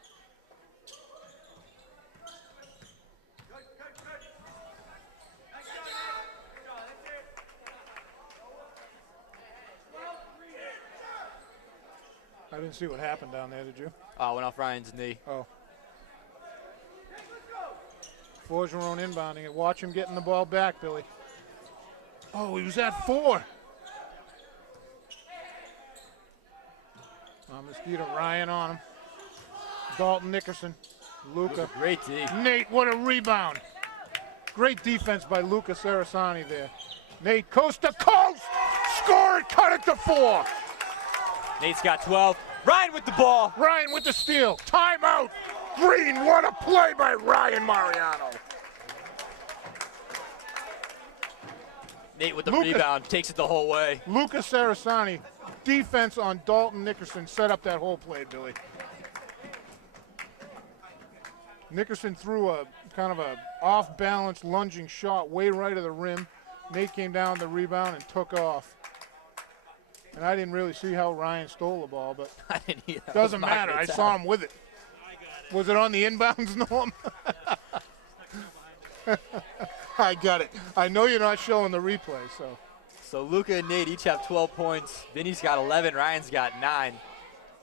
I didn't see what happened down there, did you? Oh, went off Ryan's knee. Oh. Forgeron inbounding it. Watch him getting the ball back, Billy. Oh, he was at 4. Mosquito Ryan on him. Dalton Nickerson. Luka. Great D. Nate, what a rebound. Great defense by Luka Sarasani there. Nate, coast to coast. Score it, cut it to 4. Nate's got 12. Ryan with the ball. Ryan with the steal. Timeout. Green, what a play by Ryan Mariano. Nate with the rebound, takes it the whole way. Luka Sarasani, defense on Dalton Nickerson, set up that whole play, Billy. Nickerson threw a kind of a off-balance lunging shot way right of the rim. Nate came down the rebound and took off. And I didn't really see how Ryan stole the ball, but I didn't either. Doesn't matter. I saw him with it. Was it on the inbounds, Norm? I got it. I know you're not showing the replay, so. So Luka and Nate each have 12 points. Vinny's got 11. Ryan's got 9.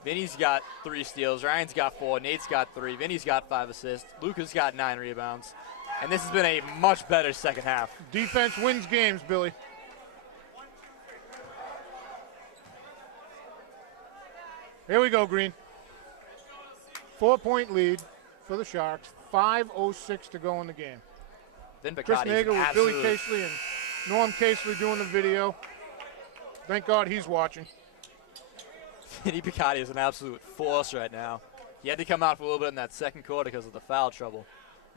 Vinny's got 3 steals. Ryan's got 4. Nate's got 3. Vinny's got 5 assists. Luka's got 9 rebounds. And this has been a much better second half. Defense wins games, Billy. Here we go, Green. 4-point lead for the Sharks. 5:06 to go in the game. Then Chris Nagle with Billy Casely and Norm Casely doing the video. Thank God he's watching. Vinny Piccati is an absolute force right now. He had to come out for a little bit in that second quarter because of the foul trouble.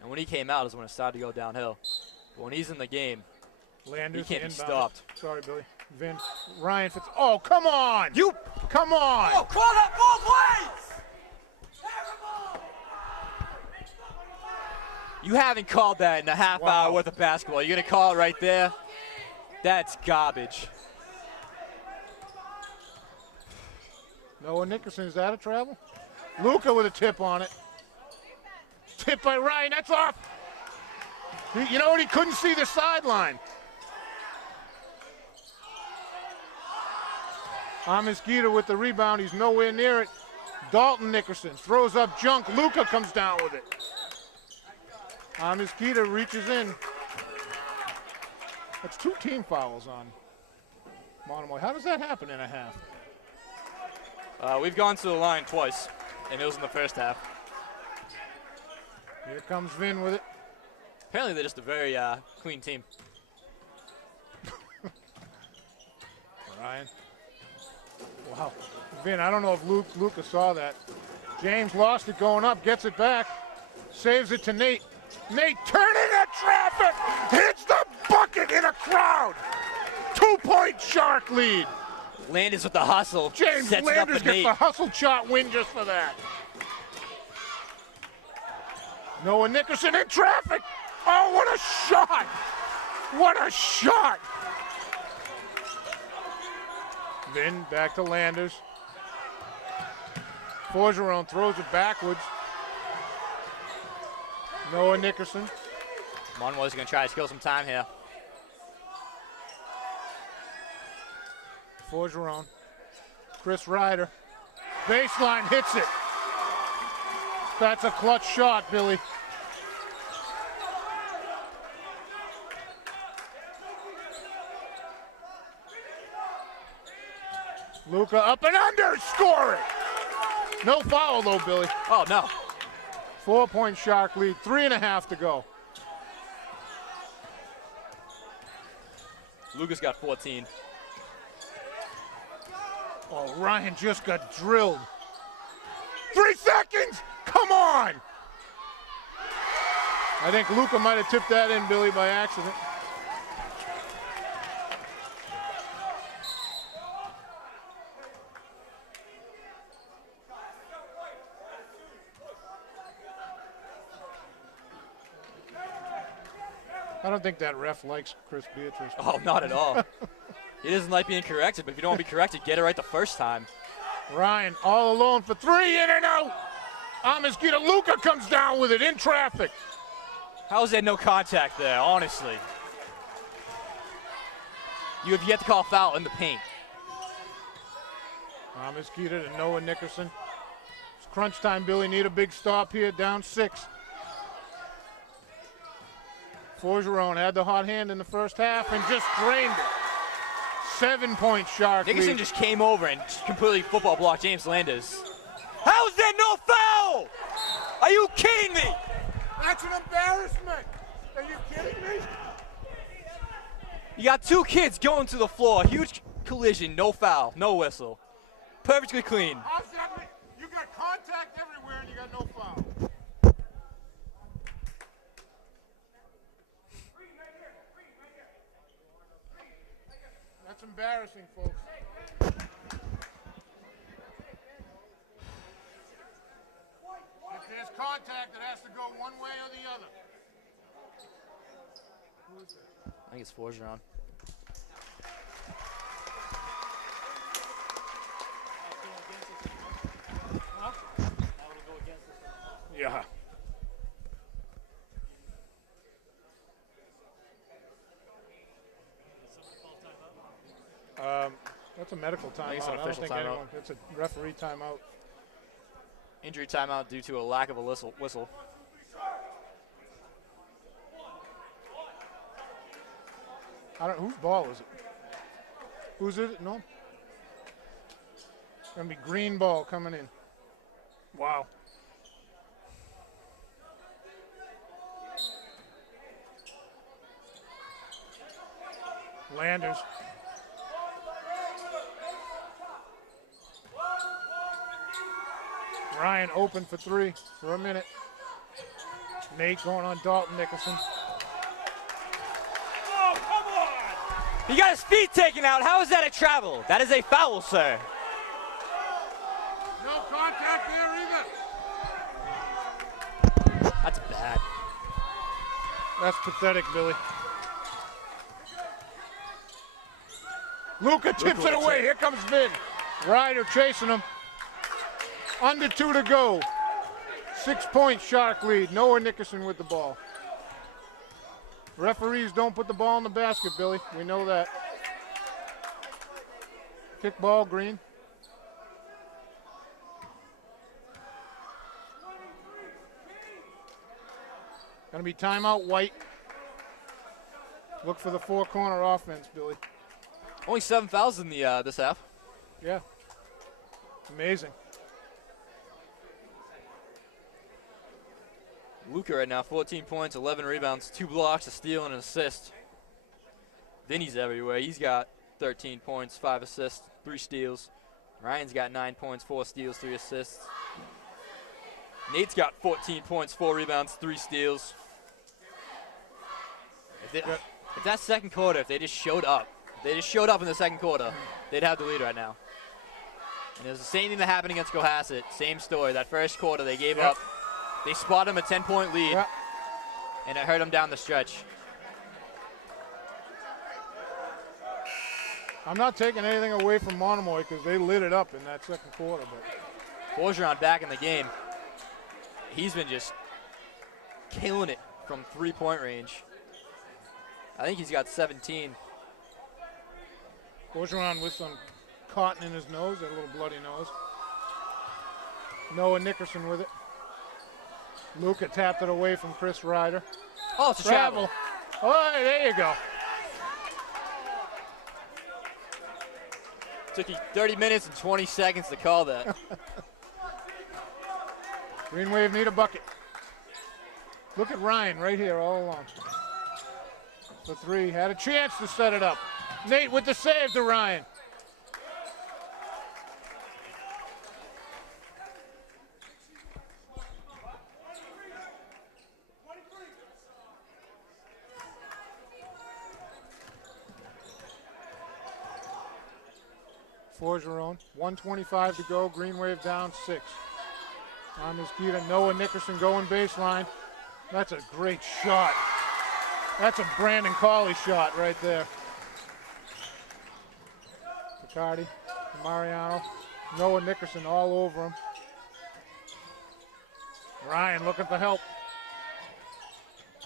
And when he came out is when it started to go downhill. But when he's in the game, Landers He can't be inbound. stopped. Sorry, Billy. Vin, Ryan Fitz. Oh, come on! Come on! Oh, call that both ways! You haven't called that in a half hour worth of basketball. You're going to call it right there? That's garbage. Noah Nickerson, is that a travel? Luca with a tip on it. Tip by Ryan, that's off. You know what, he couldn't see the sideline. Mosquito with the rebound, he's nowhere near it. Dalton Nickerson throws up junk, Luca comes down with it. Mosquito reaches in. That's 2 team fouls on Monomoy. How does that happen in a half? We've gone to the line twice, and it was in the first half. Here comes Vin with it. Apparently they're just a very clean team. Ryan. Wow. Vin, I don't know if Luca saw that. James lost it going up, gets it back, saves it to Nate. Nate turning at traffic, hits the bucket in a crowd. 2-point Shark lead. Landers with the hustle. James sets Landers it up for gets Nate. the hustle shot win just for that. Noah Nickerson in traffic. Oh, what a shot. What a shot. Then back to Landers. Forgeron throws it backwards. Noah Nickerson. Monomoy's going to try to kill some time here. Forgeron. Chris Ryder. Baseline hits it. That's a clutch shot, Billy. Luca up and under, scoring. No foul though, Billy. Oh, no. 4-point Shark lead, 3.5 to go. Lucas got 14. Oh, Ryan just got drilled. 3 seconds, come on. I think Luca might have tipped that in, Billy, by accident. I don't think that ref likes Chris Beatrice. Oh, not at all. He doesn't like being corrected, but if you don't want to be corrected, get it right the first time. Ryan all alone for 3, in and out. Mosquito, Luca comes down with it in traffic. How is there no contact there, honestly? You have yet to call a foul in the paint. Mosquito to Noah Nickerson. It's crunch time, Billy. Need a big stop here, down 6. Forgeron had the hot hand in the first half and just drained it. 7-point Shark Nickerson lead. just came over and completely football blocked James Landers. How is there no foul? Are you kidding me? That's an embarrassment. Are you kidding me? You got 2 kids going to the floor. Huge collision, no foul, no whistle. Perfectly clean. How's that mean? You got contact everywhere and you got no foul. That's embarrassing, folks. If there's contact, it has to go one way or the other. I think it's Forgeron. Yeah. That's a medical timeout. think it's an official timeout. It's a referee timeout. Injury timeout due to a lack of a whistle. I don't. Whose ball is it? Whose is it? No. It's gonna be green ball coming in. Wow. Landers. Ryan open for 3 for a minute. Nate going on Dalton Nickerson. Oh, come on! He got his feet taken out. How is that a travel? That is a foul, sir. No contact there either. That's bad. That's pathetic, Billy. Luca tips it away. Here comes Vin. Ryder chasing him. Under 2 to go. 6-point Shark lead. Noah Nickerson with the ball. Referees don't put the ball in the basket, Billy. We know that. Kick ball, Green. Gonna be timeout, White. Look for the 4-corner offense, Billy. Only 7 fouls in the this half. Yeah. Amazing. Luka right now, 14 points, 11 rebounds, 2 blocks, a steal, and an assist. Vinny's everywhere. He's got 13 points, 5 assists, 3 steals. Ryan's got 9 points, 4 steals, 3 assists. Nate's got 14 points, 4 rebounds, 3 steals. If that second quarter, if they just showed up in the second quarter, they'd have the lead right now. And it was the same thing that happened against Cohasset. Same story. That first quarter, they gave up. They spot him a 10-point lead, and it hurt them down the stretch. I'm not taking anything away from Monomoy because they lit it up in that second quarter. But Forgeron back in the game. He's been just killing it from 3-point range. I think he's got 17. Forgeron with some cotton in his nose, that little bloody nose. Noah Nickerson with it. Luca tapped it away from Chris Ryder. Oh, it's a travel. Oh, there you go. Took you 30 minutes and 20 seconds to call that. Green Wave need a bucket. Look at Ryan right here all along. The 3 had a chance to set it up. Nate with the save to Ryan. Forgeron, 1:25 to go. Green Wave down 6. On Mosquito, Noah Nickerson going baseline. That's a great shot. That's a Brandon Cawley shot right there. Picardi, Mariano, Noah Nickerson all over him. Ryan looking for help.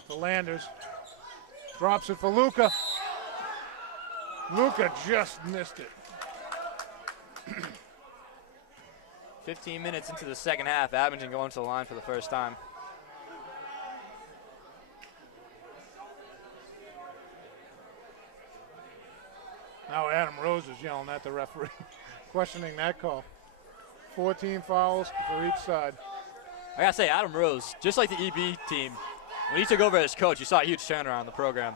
For Landers. Drops it for Luca. Luca just missed it. 15 minutes into the second half, Abington going to the line for the first time. Now Adam Rose is yelling at the referee, questioning that call. 14 fouls for each side. I gotta say, Adam Rose, just like the EB team, when he took over as coach, you saw a huge turnaround in the program.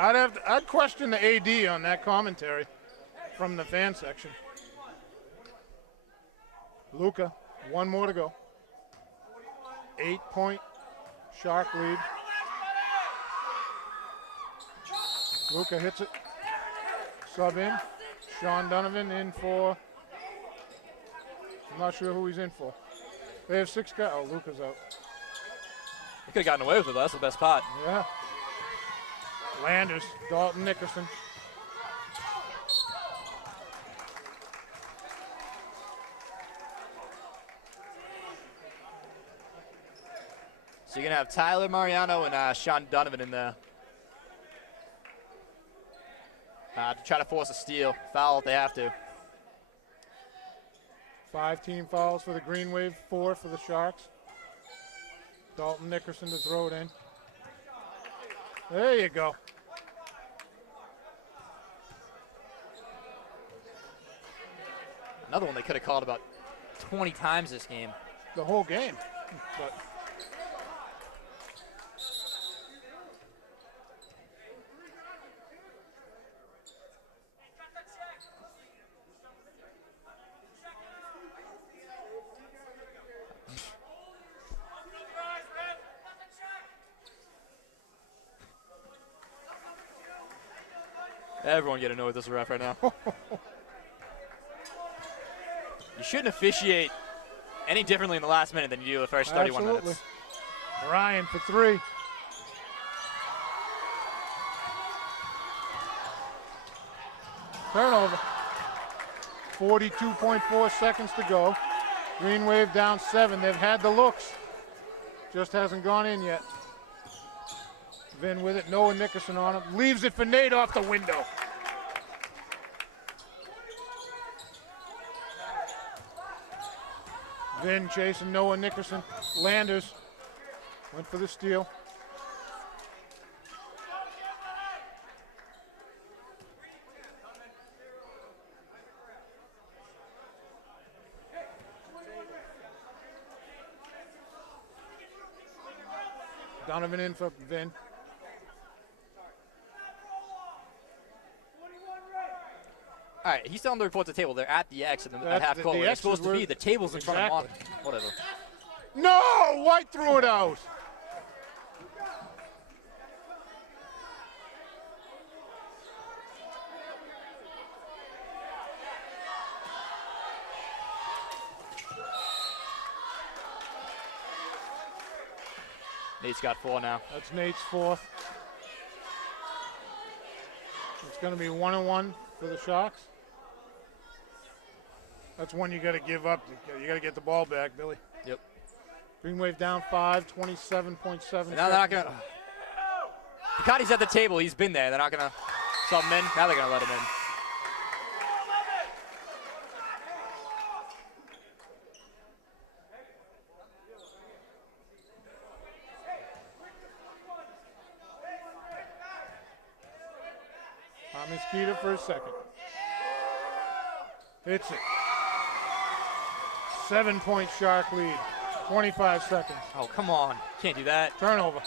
I'd question the AD on that commentary from the fan section. Luca, 1 more to go. 8-point Shark lead. Luca hits it. Sub in. Sean Donovan in for. I'm not sure who he's in for. They have 6 guys. Oh, Luca's out. He could have gotten away with it, though. That's the best part. Yeah. Landers, Dalton Nickerson. So you're going to have Tyler Mariano and Sean Donovan in there. To try to force a steal. Foul if they have to. 5 team fouls for the Green Wave, 4 for the Sharks. Dalton Nickerson to throw it in. There you go. Another one they could have called about 20 times this game. The whole game. But Everyone get annoyed with this ref right now. You shouldn't officiate any differently in the last minute than you do the first 31 minutes. Ryan for 3. Turnover. 42.4 seconds to go. Green Wave down 7. They've had the looks. Just hasn't gone in yet. Vin with it. Noah Nickerson on him. Leaves it for Nate off the window. Vin chasing Noah Nickerson. Landers went for the steal. Donovan in for Vin. All right, he's telling the report to the table. They're at the X at half court. They're supposed to be. The table's in front of them. Whatever. No! White threw it out. Nate's got 4 now. That's Nate's 4th. It's going to be 1-1 for the Sharks. That's one you got to give up. You got to get the ball back, Billy. Yep. Green Wave down 5, 27.7 seconds. Now they're not going to. Ducati's at the table. He's been there. They're not going to sub him in. Now they're going to let him in. Skeeter for a second. Hits it. 7-point Shark lead. 25 seconds. Oh, come on. Can't do that. Turnover.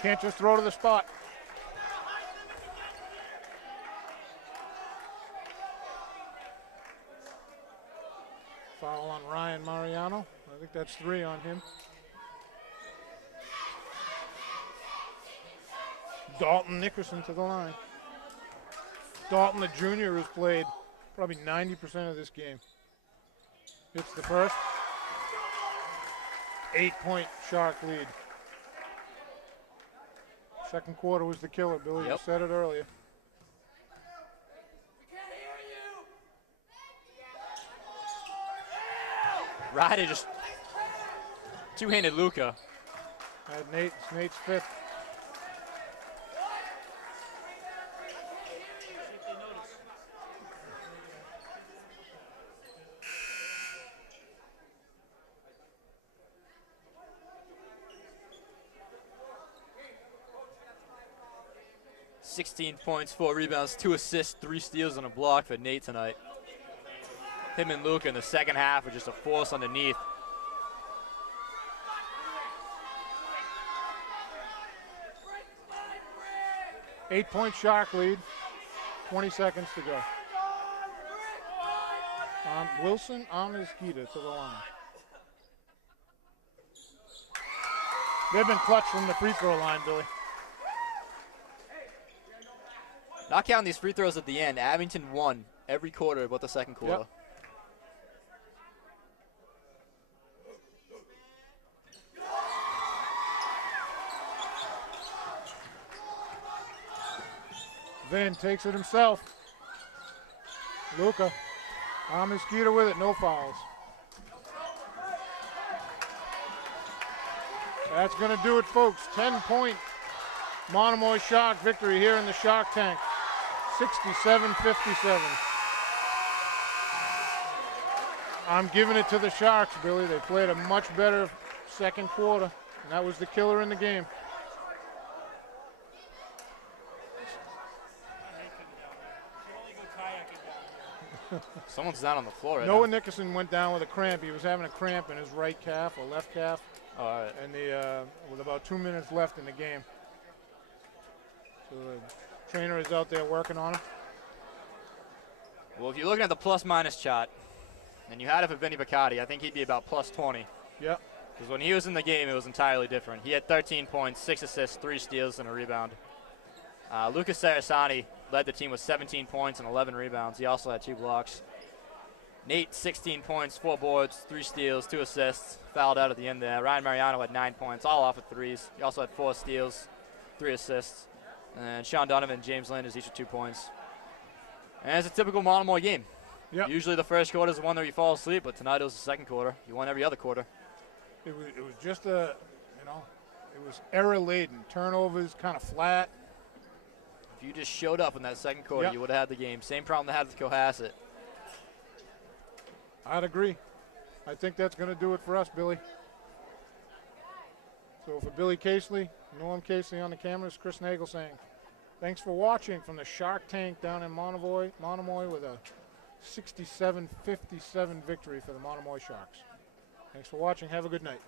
Can't just throw to the spot. Foul on Ryan Mariano. I think that's 3 on him. Dalton Nickerson to the line. Dalton, the junior, has played probably 90% of this game. Hits the first. 8-point Shark lead. Second quarter was the killer, Billy. Yep. You said it earlier. Ryder just two-handed Luka. It's Nate's 5th. $16 points, 4 rebounds, 2 assists, 3 steals, and a block for Nate tonight. Him and Luka in the second half were just a force underneath. Eight-point Shark lead. 20 seconds to go. Wilson on his Skeeter to the line. They've been clutch from the free throw line, Billy. Not counting these free throws at the end, Abington won every quarter but the second quarter. Yep. Vin takes it himself. Luka. Skeeter with it, no fouls. That's going to do it, folks. 10-point Monomoy Shark victory here in the Shark Tank. 67-57. I'm giving it to the Sharks, Billy. They played a much better second quarter, and that was the killer in the game. Someone's down on the floor right Noah now. Nickerson went down with a cramp. He was having a cramp in his right calf or left calf. Oh, all right. And with about 2 minutes left in the game. So the trainer is out there working on him. Well, if you're looking at the plus-minus chart, and you had it for Vinny Baccardi, I think he'd be about plus 20. Yep. Because when he was in the game, it was entirely different. He had 13 points, 6 assists, 3 steals, and a rebound. Lucas Sarasani led the team with 17 points and 11 rebounds. He also had 2 blocks. Nate, 16 points, 4 boards, 3 steals, 2 assists. Fouled out at the end there. Ryan Mariano had 9 points, all off of threes. He also had 4 steals, 3 assists. And Sean Donovan and James Landers each with 2 points. And it's a typical Monomoy game. Yep. Usually the first quarter is the one where you fall asleep, but tonight it was the second quarter. You won every other quarter. It was just it was error-laden. Turnovers, kind of flat. If you just showed up in that second quarter, Yep. you would have had the game. Same problem they had with Cohasset. I'd agree. I think that's going to do it for us, Billy. So for Billy Casely, Norm Casely on the cameras, Chris Nagel saying, thanks for watching from the Shark Tank down in Monomoy with a 67-57 victory for the Monomoy Sharks. Thanks for watching. Have a good night.